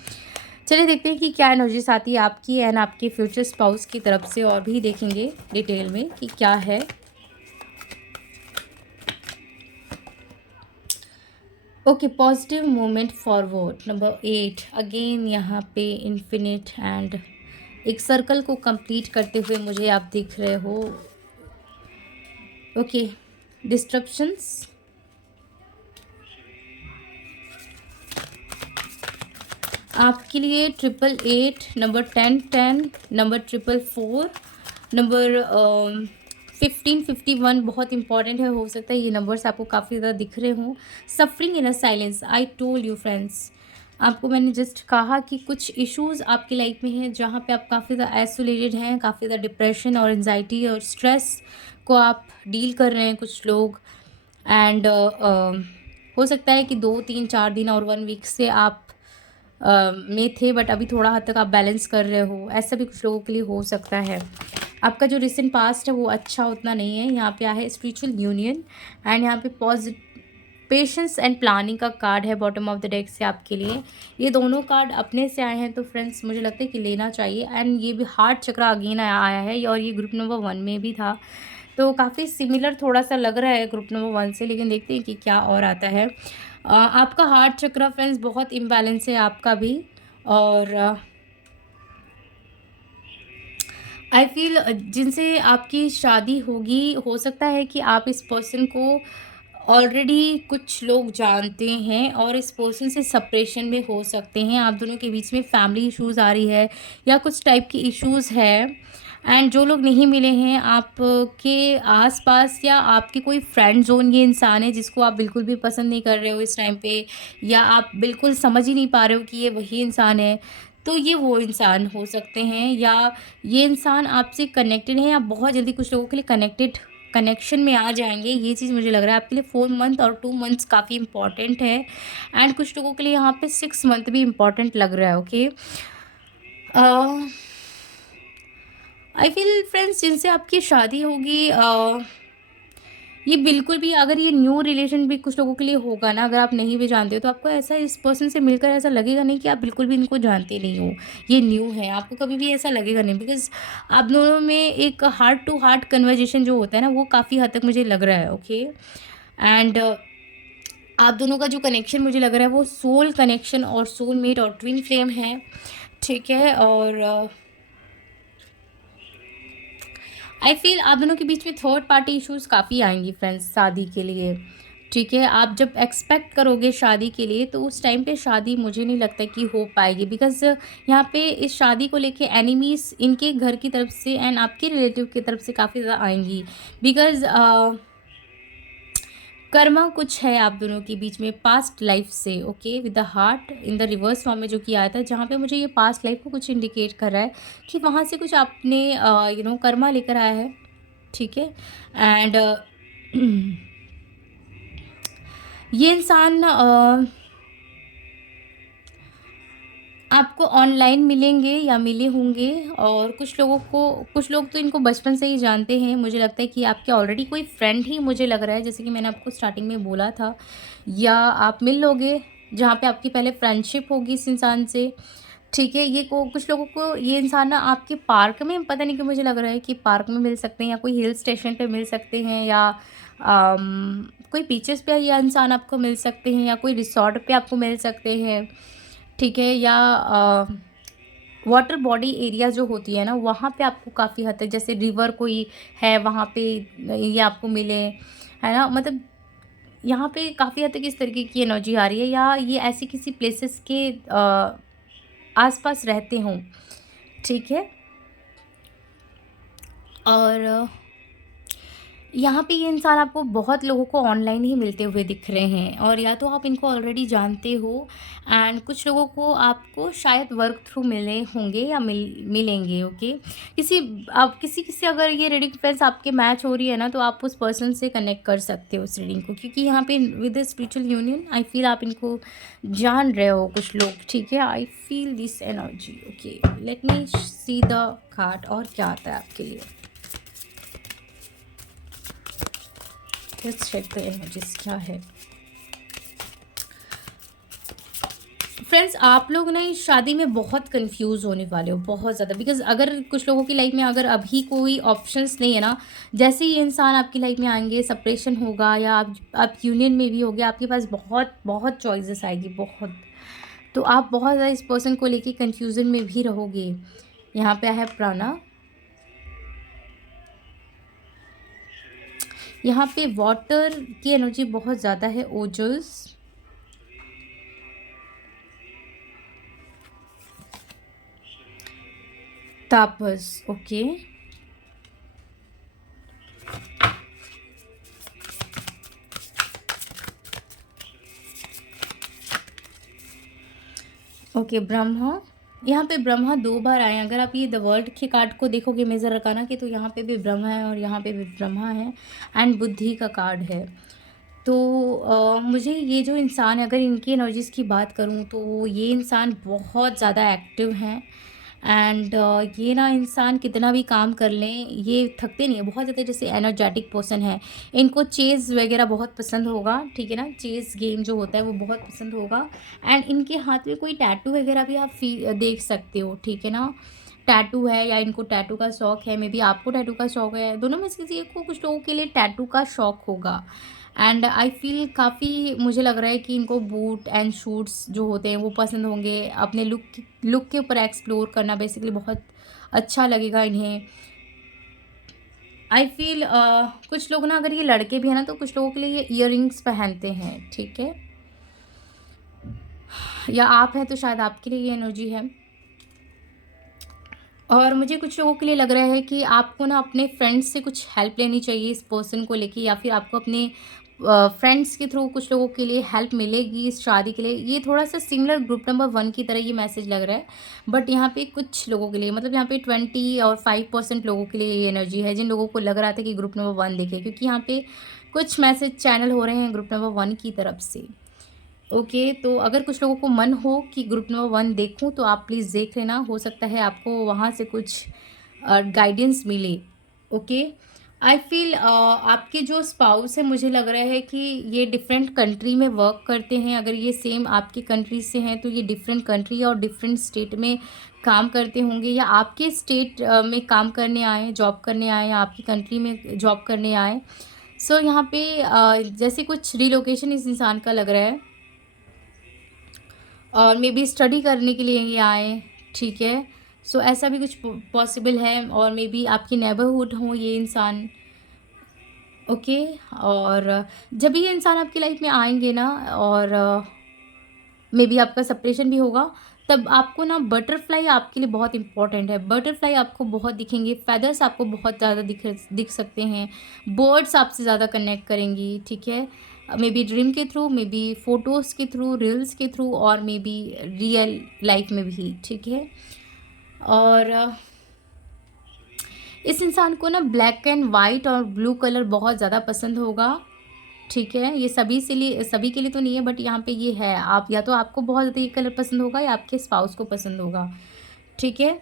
चलिए देखते हैं कि क्या एनर्जीज आती है आपकी एंड आपके फ्यूचर स्पाउस की तरफ से, और भी देखेंगे डिटेल में कि क्या है। Okay, positive movement forward number 8, again यहाँ पे इन्फिनिट एंड एक सर्कल को कंप्लीट करते हुए मुझे आप दिख रहे हो। ओके, डिस्ट्रप्शंस, आपके लिए 888, नंबर 1010, नंबर 444, नंबर 1551 बहुत इंपॉर्टेंट है। हो सकता है ये नंबर्स आपको काफ़ी ज़्यादा दिख रहे हों। Suffering in a silence, I told you friends, आपको मैंने जस्ट कहा कि कुछ इश्यूज़ आपकी लाइफ में हैं, जहाँ पे आप काफ़ी ज़्यादा आइसोलेटेड हैं, काफ़ी ज़्यादा डिप्रेशन और एनजाइटी और स्ट्रेस को आप डील कर रहे हैं कुछ लोग। एंड हो सकता है कि 2 3 4 दिन और 1 वीक से आप में थे, बट अभी थोड़ा हद तक आप बैलेंस कर रहे हो, ऐसा भी कुछ लोगों के लिए हो सकता है। आपका जो रिसेंट पास्ट है वो अच्छा उतना नहीं है। यहाँ पे आया है स्पिरिचुअल यूनियन, एंड यहाँ पे पेशेंस एंड प्लानिंग का कार्ड है बॉटम ऑफ द डेक से आपके लिए। ये दोनों कार्ड अपने से आए हैं, तो फ्रेंड्स मुझे लगता है कि लेना चाहिए। एंड ये भी हार्ट चक्रा अगेन आया है, और ये ग्रुप नंबर 1 में भी था, तो काफ़ी सिमिलर थोड़ा सा लग रहा है ग्रुप नंबर 1 से, लेकिन देखते हैं कि क्या और आता है। आपका हार्ट चक्रा फ्रेंड्स बहुत इम्बैलेंस है आपका भी। और आई फील जिनसे आपकी शादी होगी, हो सकता है कि आप इस पर्सन को ऑलरेडी कुछ लोग जानते हैं और इस पर्सन से सेपरेशन में हो सकते हैं। आप दोनों के बीच में फैमिली इश्यूज़ आ रही है या कुछ टाइप की इश्यूज़ है। एंड जो लोग नहीं मिले हैं आपके आस-पास या आपके कोई फ्रेंड ज़ोन, ये इंसान है जिसको आप बिल्कुल भी पसंद नहीं कर रहे हो इस टाइम पे, या आप बिल्कुल समझ ही नहीं पा रहे हो कि ये वही इंसान है। तो ये वो इंसान हो सकते हैं, या ये इंसान आपसे कनेक्टेड है, या बहुत जल्दी कुछ लोगों के लिए कनेक्शन में आ जाएँगे। ये चीज़ मुझे लग रहा है आपके लिए 4 मंथ और 2 मंथ्स काफ़ी इम्पोर्टेंट है। एंड कुछ लोगों के लिए यहाँ पे 6 मंथ भी इम्पोर्टेंट लग रहा है, ओके। आई फ़ील फ्रेंड्स, जिनसे आपकी शादी होगी, ये बिल्कुल भी, अगर ये न्यू रिलेशन भी कुछ लोगों के लिए होगा ना, अगर आप नहीं भी जानते हो, तो आपको ऐसा इस पर्सन से मिलकर ऐसा लगेगा नहीं कि आप बिल्कुल भी इनको जानते नहीं हो, ये न्यू है। आपको कभी भी ऐसा लगेगा नहीं, बिकॉज़ आप दोनों में एक हार्ट टू हार्ट कन्वर्सेशन जो होता है ना, वो काफ़ी हद तक मुझे लग रहा है, ओके। एंड आप दोनों का जो कनेक्शन मुझे लग रहा है वो सोल कनेक्शन और सोलमेट और ट्विन फ्लेम है, ठीक है। और आई फ़ील आप दोनों के बीच में थर्ड पार्टी इश्यूज़ काफ़ी आएँगी फ्रेंड्स शादी के लिए, ठीक है। आप जब एक्सपेक्ट करोगे शादी के लिए, तो उस टाइम पे शादी मुझे नहीं लगता कि हो पाएगी, बिकॉज़ यहाँ पे इस शादी को लेके एनिमीज़ इनके घर की तरफ से एंड आपके रिलेटिव की तरफ से काफ़ी ज़्यादा आएँगी, बिकॉज़ कर्मा कुछ है आप दोनों के बीच में पास्ट लाइफ से, okay, with the heart in the reverse form में जो कि आया था, जहाँ पे मुझे ये पास्ट लाइफ को कुछ इंडिकेट कर रहा है कि वहाँ से कुछ आपने कर्मा लेकर आया है, ठीक है। एंड ये इंसान आपको ऑनलाइन मिलेंगे या मिले होंगे, और कुछ लोग तो इनको बचपन से ही जानते हैं। मुझे लगता है कि आपके ऑलरेडी कोई फ्रेंड ही मुझे लग रहा है, जैसे कि मैंने आपको स्टार्टिंग में बोला था, या आप मिल लोगे जहाँ पे आपकी पहले फ्रेंडशिप होगी इस इंसान से, ठीक है। ये को कुछ लोगों को ये इंसान ना आपके पार्क में, पता नहीं क्यों मुझे लग रहा है कि पार्क में मिल सकते हैं, या कोई हिल स्टेशन पे मिल सकते हैं, या कोई बीचेस पे ये इंसान आपको मिल सकते हैं, या कोई रिसॉर्ट पे आपको मिल सकते हैं, ठीक है। या वाटर बॉडी एरिया जो होती है ना, वहाँ पे आपको काफ़ी हद तक, जैसे रिवर कोई है वहाँ पे ये आपको मिले, है ना। मतलब यहाँ पे काफ़ी हद तक इस तरीके की एनर्जी आ रही है, या ये ऐसी किसी प्लेसेस के आसपास रहते हों, ठीक है। और यहाँ पे ये इंसान आपको बहुत लोगों को ऑनलाइन ही मिलते हुए दिख रहे हैं, और या तो आप इनको ऑलरेडी जानते हो, एंड कुछ लोगों को आपको शायद वर्क थ्रू मिले होंगे या मिलेंगे, ओके। किसी अगर ये रीडिंग फ्रेंड्स आपके मैच हो रही है ना, तो आप उस पर्सन से कनेक्ट कर सकते हो उस रीडिंग को, क्योंकि यहाँ पे with the spiritual union I feel आप इनको जान रहे हो कुछ लोग, ठीक है। I feel this energy, okay. Let me see the card और क्या आता है आपके लिए। लेट्स चेक द एनर्जीज क्या है। फ्रेंड्स, आप लोग ना इस शादी में बहुत कंफ्यूज होने वाले हो, बहुत ज़्यादा, बिकॉज अगर कुछ लोगों की लाइफ में अगर अभी कोई ऑप्शंस नहीं है ना, जैसे ही इंसान आपकी लाइफ में आएंगे, सेपरेशन होगा या आप यूनियन में भी होगे, आपके पास बहुत बहुत चॉइसेस आएगी, बहुत। तो आप बहुत ज़्यादा इस पर्सन को लेके कंफ्यूजन में भी रहोगे। यहाँ पे है प्राणा, यहाँ पे वाटर की एनर्जी बहुत ज़्यादा है, ओजस, तापस, ओके। ओके, ब्रह्मा। यहाँ पे ब्रह्मा 2 बार आए हैं। अगर आप ये द वर्ल्ड के कार्ड को देखोगे मेजर रकाना के, तो यहाँ पे भी ब्रह्मा है और यहाँ पे भी ब्रह्मा है, एंड बुद्धि का कार्ड है। तो मुझे ये जो इंसान है, अगर इनकी एनर्जीज़ की बात करूँ, तो ये इंसान बहुत ज़्यादा एक्टिव हैं, एंड ये ना इंसान कितना भी काम कर लें, ये थकते नहीं है, बहुत ज़्यादा जैसे एनर्जेटिक पर्सन है। इनको चेज़ वगैरह बहुत पसंद होगा, ठीक है ना, चेज़ गेम जो होता है वो बहुत पसंद होगा। एंड इनके हाथ में कोई टैटू वगैरह भी आप देख सकते हो, ठीक है ना। टैटू है, या इनको टैटू का शौक़ है, मे बी आपको टैटू का शौक़ है, दोनों में से किसी एक को, कुछ लोगों के लिए टैटू का शौक़ होगा। एंड आई फील काफ़ी मुझे लग रहा है कि इनको बूट एंड शूट्स जो होते हैं वो पसंद होंगे, अपने लुक के ऊपर एक्सप्लोर करना बेसिकली बहुत अच्छा लगेगा इन्हें। आई फील कुछ लोग ना, अगर ये लड़के भी हैं ना, तो कुछ लोगों के लिए ये इयररिंग्स पहनते हैं, ठीक है? या आप हैं तो शायद आपके लिए ये एनर्जी है। और मुझे कुछ लोगों के लिए लग रहा है कि आपको ना अपने फ्रेंड्स से कुछ हेल्प लेनी चाहिए इस पर्सन को लेके, या फिर आपको अपने फ्रेंड्स के थ्रू कुछ लोगों के लिए हेल्प मिलेगी इस शादी के लिए। ये थोड़ा सा सिमिलर ग्रुप नंबर 1 की तरह ये मैसेज लग रहा है, बट यहाँ पे कुछ लोगों के लिए, मतलब यहाँ पे 20 और 5% लोगों के लिए ये एनर्जी है, जिन लोगों को लग रहा था कि ग्रुप नंबर 1 देखे, क्योंकि यहाँ पे कुछ मैसेज चैनल हो रहे हैं ग्रुप नंबर 1 की तरफ से। ओके, तो अगर कुछ लोगों को मन हो कि ग्रुप नंबर 1 देखूं, तो आप प्लीज़ देख लेना, हो सकता है आपको वहाँ से कुछ गाइडेंस मिले। ओके, आई फील आपके जो स्पाउस है, मुझे लग रहा है कि ये डिफरेंट कंट्री में वर्क करते हैं। अगर ये सेम आपकी कंट्री से हैं, तो ये डिफरेंट कंट्री और डिफरेंट स्टेट में काम करते होंगे, या आपके स्टेट में काम करने आए, जॉब करने आए, या आपकी कंट्री में जॉब करने आए। सो यहाँ पे जैसे कुछ रिलोकेशन इस इंसान का लग रहा है, और मे बी स्टडी करने के लिए ये आए, ठीक है? सो ऐसा भी कुछ पॉसिबल है, और मे बी आपकी नेबरहुड हो ये इंसान। ओके, और जब ये इंसान आपकी लाइफ में आएंगे ना, और मे बी आपका सेपरेशन भी होगा, तब आपको ना बटरफ्लाई आपके लिए बहुत इंपॉर्टेंट है। बटरफ्लाई आपको बहुत दिखेंगे, फेदर्स आपको बहुत ज़्यादा दिख सकते हैं, बर्ड्स आपसे ज़्यादा कनेक्ट करेंगी, ठीक है? मे बी ड्रीम के थ्रू, मे बी फ़ोटोज़ के थ्रू, रील्स के थ्रू, और मे बी रियल लाइफ में भी, ठीक है? और इस इंसान को ना ब्लैक एंड वाइट और ब्लू कलर बहुत ज़्यादा पसंद होगा, ठीक है? ये सभी के लिए तो नहीं है, बट यहाँ पे ये है, आप या तो आपको बहुत ज़्यादा ये कलर पसंद होगा, या आपके स्पाउस को पसंद होगा, ठीक है?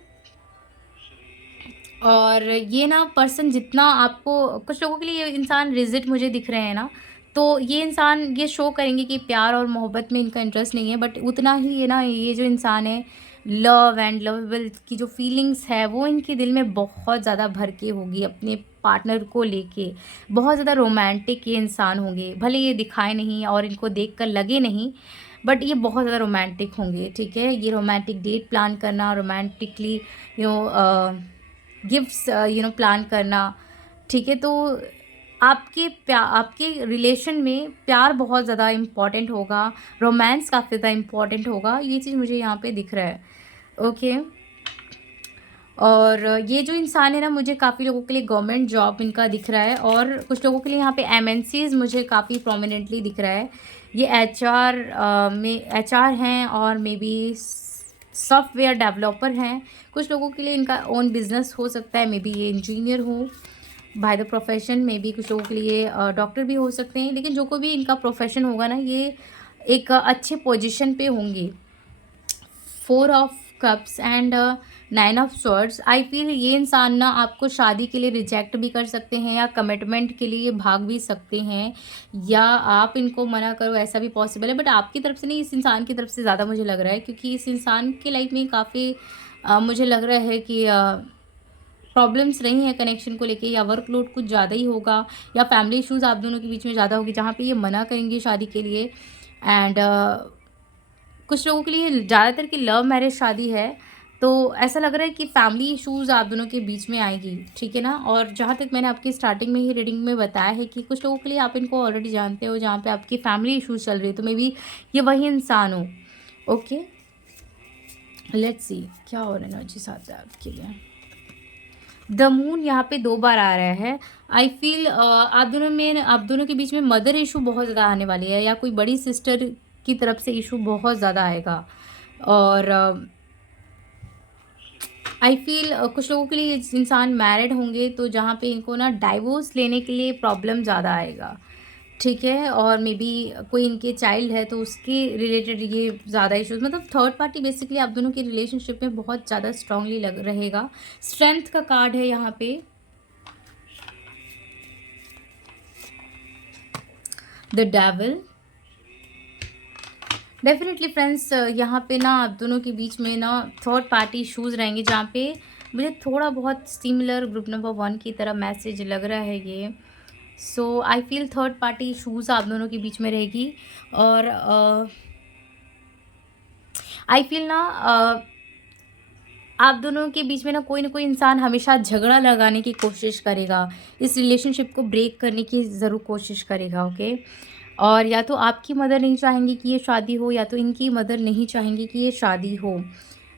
और ये ना पर्सन जितना आपको, कुछ लोगों के लिए ये इंसान रिजिड मुझे दिख रहे हैं ना, तो ये इंसान ये शो करेंगे कि प्यार और मोहब्बत में इनका इंटरेस्ट नहीं है, बट उतना ही ये ना, ये जो इंसान है, लव एंड लवेबल की जो फीलिंग्स है वो इनके दिल में बहुत ज़्यादा भर के होगी अपने पार्टनर को लेके। बहुत ज़्यादा रोमांटिक ये इंसान होंगे, भले ये दिखाए नहीं और इनको देख कर लगे नहीं, बट ये बहुत ज़्यादा रोमांटिक होंगे, ठीक है? ये रोमांटिक डेट प्लान करना, romantically you know gifts plan करना, ठीक है? तो आपके रिलेशन में प्यार बहुत ज़्यादा इम्पॉर्टेंट होगा, रोमांस काफ़ी ज़्यादा इम्पॉर्टेंट होगा, ये चीज़ मुझे यहाँ पे दिख रहा है। ओके, और ये जो इंसान है ना, मुझे काफ़ी लोगों के लिए गवर्नमेंट जॉब इनका दिख रहा है, और कुछ लोगों के लिए यहाँ पे एमएनसीज मुझे काफ़ी प्रोमिनेंटली दिख रहा है। ये एचआर हैं, और मे बी सॉफ्टवेयर डेवलपर हैं। कुछ लोगों के लिए इनका ओन बिजनेस हो सकता है, मे बी ये इंजीनियर हो by the profession, may be कुछ लोगों के लिए डॉक्टर भी हो सकते हैं, लेकिन जो कोई भी इनका प्रोफेशन होगा ना, ये एक अच्छे पोजीशन पे होंगे। 4 of cups and 9 of swords, I feel ये इंसान ना आपको शादी के लिए रिजेक्ट भी कर सकते हैं, या कमिटमेंट के लिए भाग भी सकते हैं, या आप इनको मना करो, ऐसा भी पॉसिबल है, बट आपकी तरफ से नहीं, इस इंसान की तरफ से ज़्यादा मुझे लग रहा है, क्योंकि इस इंसान की लाइफ में काफ़ी मुझे लग रहा है कि प्रॉब्लम्स रही हैं कनेक्शन को लेके, या वर्कलोड कुछ ज़्यादा ही होगा, या फैमिली इश्यूज़ आप दोनों के बीच में ज़्यादा होगी, जहाँ पे ये मना करेंगे शादी के लिए। एंड कुछ लोगों के लिए ज़्यादातर की लव मैरिज शादी है, तो ऐसा लग रहा है कि फैमिली इश्यूज़ आप दोनों के बीच में आएगी, ठीक है ना? और जहाँ तक मैंने आपकी स्टार्टिंग में ही रीडिंग में बताया है कि कुछ लोगों के लिए आप इनको ऑलरेडी जानते हो, जहाँ पे आपकी फैमिली इश्यूज़ चल रही है, तो मे बी ये वही इंसान हो। ओके, लेट्स सी क्या और एनर्जी साथ है आपके लिए। द मून यहाँ पे 2 बार आ रहा है। आई फील आप दोनों के बीच में मदर इशू बहुत ज़्यादा आने वाली है, या कोई बड़ी सिस्टर की तरफ से इशू बहुत ज़्यादा आएगा। और आई फील कुछ लोगों के लिए इंसान मैरिड होंगे, तो जहाँ पे इनको ना डाइवोर्स लेने के लिए प्रॉब्लम ज़्यादा आएगा, ठीक है? और मे बी कोई इनके चाइल्ड है, तो उसके रिलेटेड ये ज़्यादा इश्यूज, मतलब थर्ड पार्टी बेसिकली आप दोनों के रिलेशनशिप में बहुत ज़्यादा स्ट्रांगली लग रहेगा। स्ट्रेंथ का कार्ड है यहाँ पे, द डेविल। डेफिनेटली फ्रेंड्स, यहाँ पे ना आप दोनों के बीच में ना थर्ड पार्टी इशूज़ रहेंगे, जहाँ पे मुझे थोड़ा बहुत सिमिलर ग्रुप नंबर 1 की तरह मैसेज लग रहा है ये। So I feel third party issues आप दोनों के बीच में रहेगी, और आई फील ना आप दोनों के बीच में ना कोई इंसान हमेशा झगड़ा लगाने की कोशिश करेगा, इस रिलेशनशिप को ब्रेक करने की ज़रूर कोशिश करेगा, ओके। और या तो आपकी मदर नहीं चाहेंगी कि ये शादी हो, या तो इनकी मदर नहीं चाहेंगी कि ये शादी हो।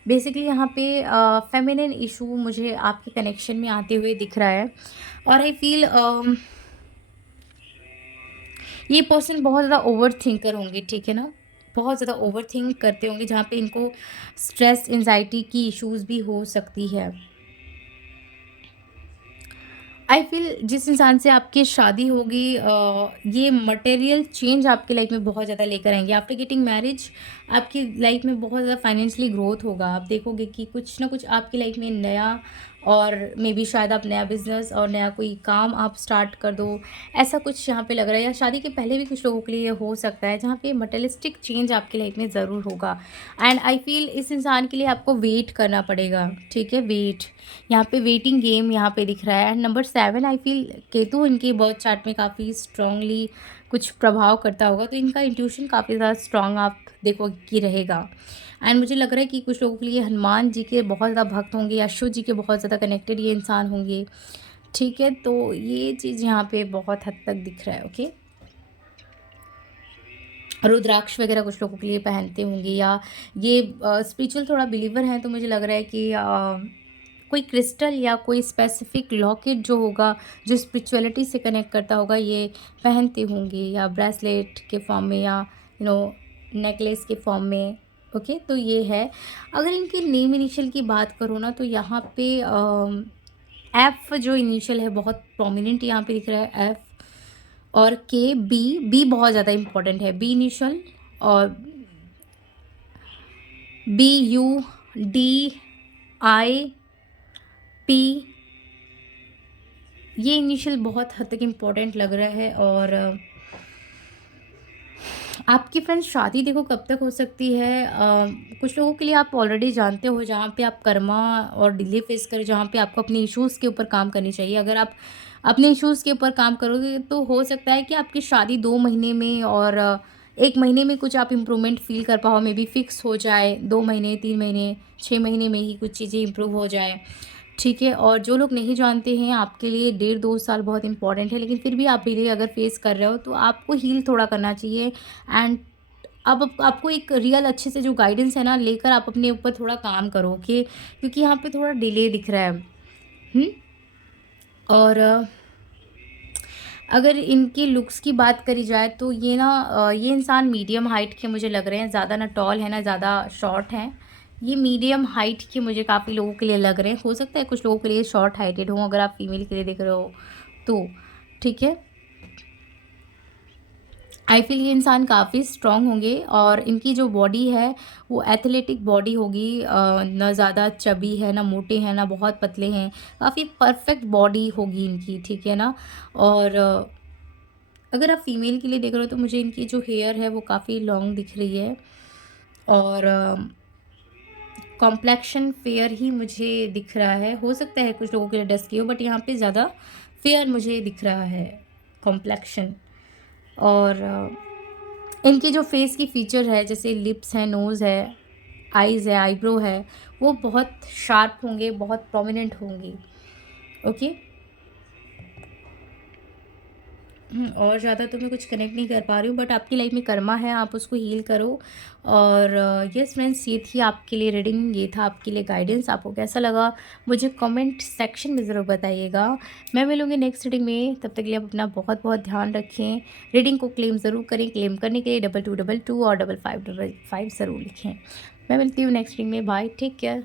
बेसिकली यहाँ पे फेमिनिन इशू मुझे आपके कनेक्शन में आते हुए दिख रहा है। और आई फील ये पर्सन बहुत ज़्यादा ओवर थिंकर होंगे, ठीक है ना? बहुत ज़्यादा ओवर थिंक करते होंगे, जहाँ पे इनको स्ट्रेस, एंजाइटी की इश्यूज़ भी हो सकती है। आई फ़ील जिस इंसान से आपकी शादी होगी ये मटेरियल चेंज आपकी लाइफ में बहुत ज़्यादा लेकर आएँगे। आफ्टर गेटिंग मैरिज आपकी लाइफ में बहुत ज़्यादा फाइनेंशियली ग्रोथ होगा। आप देखोगे कि कुछ ना कुछ आपकी लाइफ में नया, और मे बी शायद आप नया बिज़नेस और नया कोई काम आप स्टार्ट कर दो। ऐसा कुछ यहाँ पे लग रहा है, या शादी के पहले भी कुछ लोगों के लिए ये हो सकता है, जहाँ पे मटेरियलिस्टिक चेंज आपकी लाइफ में ज़रूर होगा। एंड आई फ़ील इस इंसान के लिए आपको वेट करना पड़ेगा, ठीक है? वेट, यहाँ पे वेटिंग गेम यहाँ पे दिख रहा है। And number 7 I feel Ketu इनके बर्थ चार्ट में काफ़ी स्ट्रांगली कुछ प्रभाव करता होगा, तो इनका इंट्यूशन काफ़ी ज़्यादा स्ट्रांग आप देखो कि रहेगा। एंड मुझे लग रहा है कि कुछ लोगों के लिए हनुमान जी के बहुत ज़्यादा भक्त होंगे, या शिव जी के बहुत ज़्यादा कनेक्टेड ये इंसान होंगे, ठीक है? तो ये चीज़ यहाँ पे बहुत हद तक दिख रहा है, ओके। रुद्राक्ष वगैरह कुछ लोगों के लिए पहनते होंगे, या ये स्पिरिचुअल थोड़ा बिलीवर हैं, तो मुझे लग रहा है कि कोई क्रिस्टल या कोई स्पेसिफिक लॉकेट जो होगा, जो स्पिरिचुअलिटी से कनेक्ट करता होगा, ये पहनते होंगे, या ब्रेसलेट के फॉर्म में, या नेकलेस के फॉर्म में, ओके। तो ये है। अगर इनके नेम इनिशियल की बात करूँ ना, तो यहाँ पे एफ़ जो इनिशियल है बहुत प्रोमिनेंट यहाँ पे दिख रहा है, एफ़। और के, बी बहुत ज़्यादा इम्पोर्टेंट है, बी इनिशियल। और B, U, D, I, P, ये इनिशियल बहुत हद तक इम्पोर्टेंट लग रहा है। और आपकी फ्रेंड्स शादी देखो कब तक हो सकती है। कुछ लोगों के लिए आप ऑलरेडी जानते हो, जहाँ पे आप कर्मा और डिले फेस करो, जहाँ पे आपको अपने इश्यूज़ के ऊपर काम करनी चाहिए। अगर आप अपने इश्यूज़ के ऊपर काम करोगे, तो हो सकता है कि आपकी शादी 2 महीने में, और 1 महीने में कुछ आप इम्प्रूवमेंट फ़ील कर पाओ, मे बी फिक्स हो जाए। 2 महीने, 3 महीने, 6 महीने में ही कुछ चीज़ें इम्प्रूव हो जाए, ठीक है। और जो लोग नहीं जानते हैं, आपके लिए 1.5-2 साल बहुत इंपॉर्टेंट है, लेकिन फिर भी आप डिले अगर फेस कर रहे हो, तो आपको हील थोड़ा करना चाहिए। एंड अब आपको एक रियल अच्छे से जो गाइडेंस है ना, लेकर आप अपने ऊपर थोड़ा काम करो, कि क्योंकि यहाँ पे थोड़ा डिले दिख रहा है। और अगर इनके लुक्स की बात करी जाए, तो ये ना ये इंसान मीडियम हाइट के मुझे लग रहे हैं, ज़्यादा ना टॉल है ना ज़्यादा शॉर्ट हैं। ये मीडियम हाइट के मुझे काफ़ी लोगों के लिए लग रहे हैं। हो सकता है कुछ लोगों के लिए शॉर्ट हाइटेड हों, अगर आप फीमेल के लिए देख रहे हो तो, ठीक है। आई फील ये इंसान काफ़ी स्ट्रॉन्ग होंगे, और इनकी जो बॉडी है वो एथलेटिक बॉडी होगी। ना ज़्यादा चबी है, ना मोटे हैं, ना बहुत पतले हैं, काफ़ी परफेक्ट बॉडी होगी इनकी, ठीक है ना। और अगर आप फीमेल के लिए देख रहे हो, तो मुझे इनकी जो हेयर है वो काफ़ी लॉन्ग दिख रही है। और कॉम्प्लेक्शन फेयर ही मुझे दिख रहा है। हो सकता है कुछ लोगों के लिए डस्की हो, बट यहाँ पे ज़्यादा फेयर मुझे दिख रहा है कॉम्प्लेक्शन। और इनकी जो फेस की फ़ीचर है, जैसे लिप्स हैं, नोज़ है, आइज़ है, आईब्रो है, वो बहुत शार्प होंगे, बहुत प्रोमिनेंट होंगी, ओके। और ज़्यादा तो मैं कुछ कनेक्ट नहीं कर पा रही हूँ, बट आपकी लाइफ में कर्मा है, आप उसको हील करो। और यस फ्रेंड्स, ये थी आपके लिए रीडिंग, ये था आपके लिए गाइडेंस। आपको कैसा लगा मुझे कमेंट सेक्शन में ज़रूर बताइएगा। मैं मिलूँगी नेक्स्ट रीडिंग में, तब तक के लिए आप अपना बहुत बहुत ध्यान रखें। रीडिंग को क्लेम ज़रूर करें, क्लेम करने के लिए 2222 और 5555 ज़रूर लिखें। मैं मिलती हूँ नेक्स्ट रीडिंग में, बाय, टेक केयर।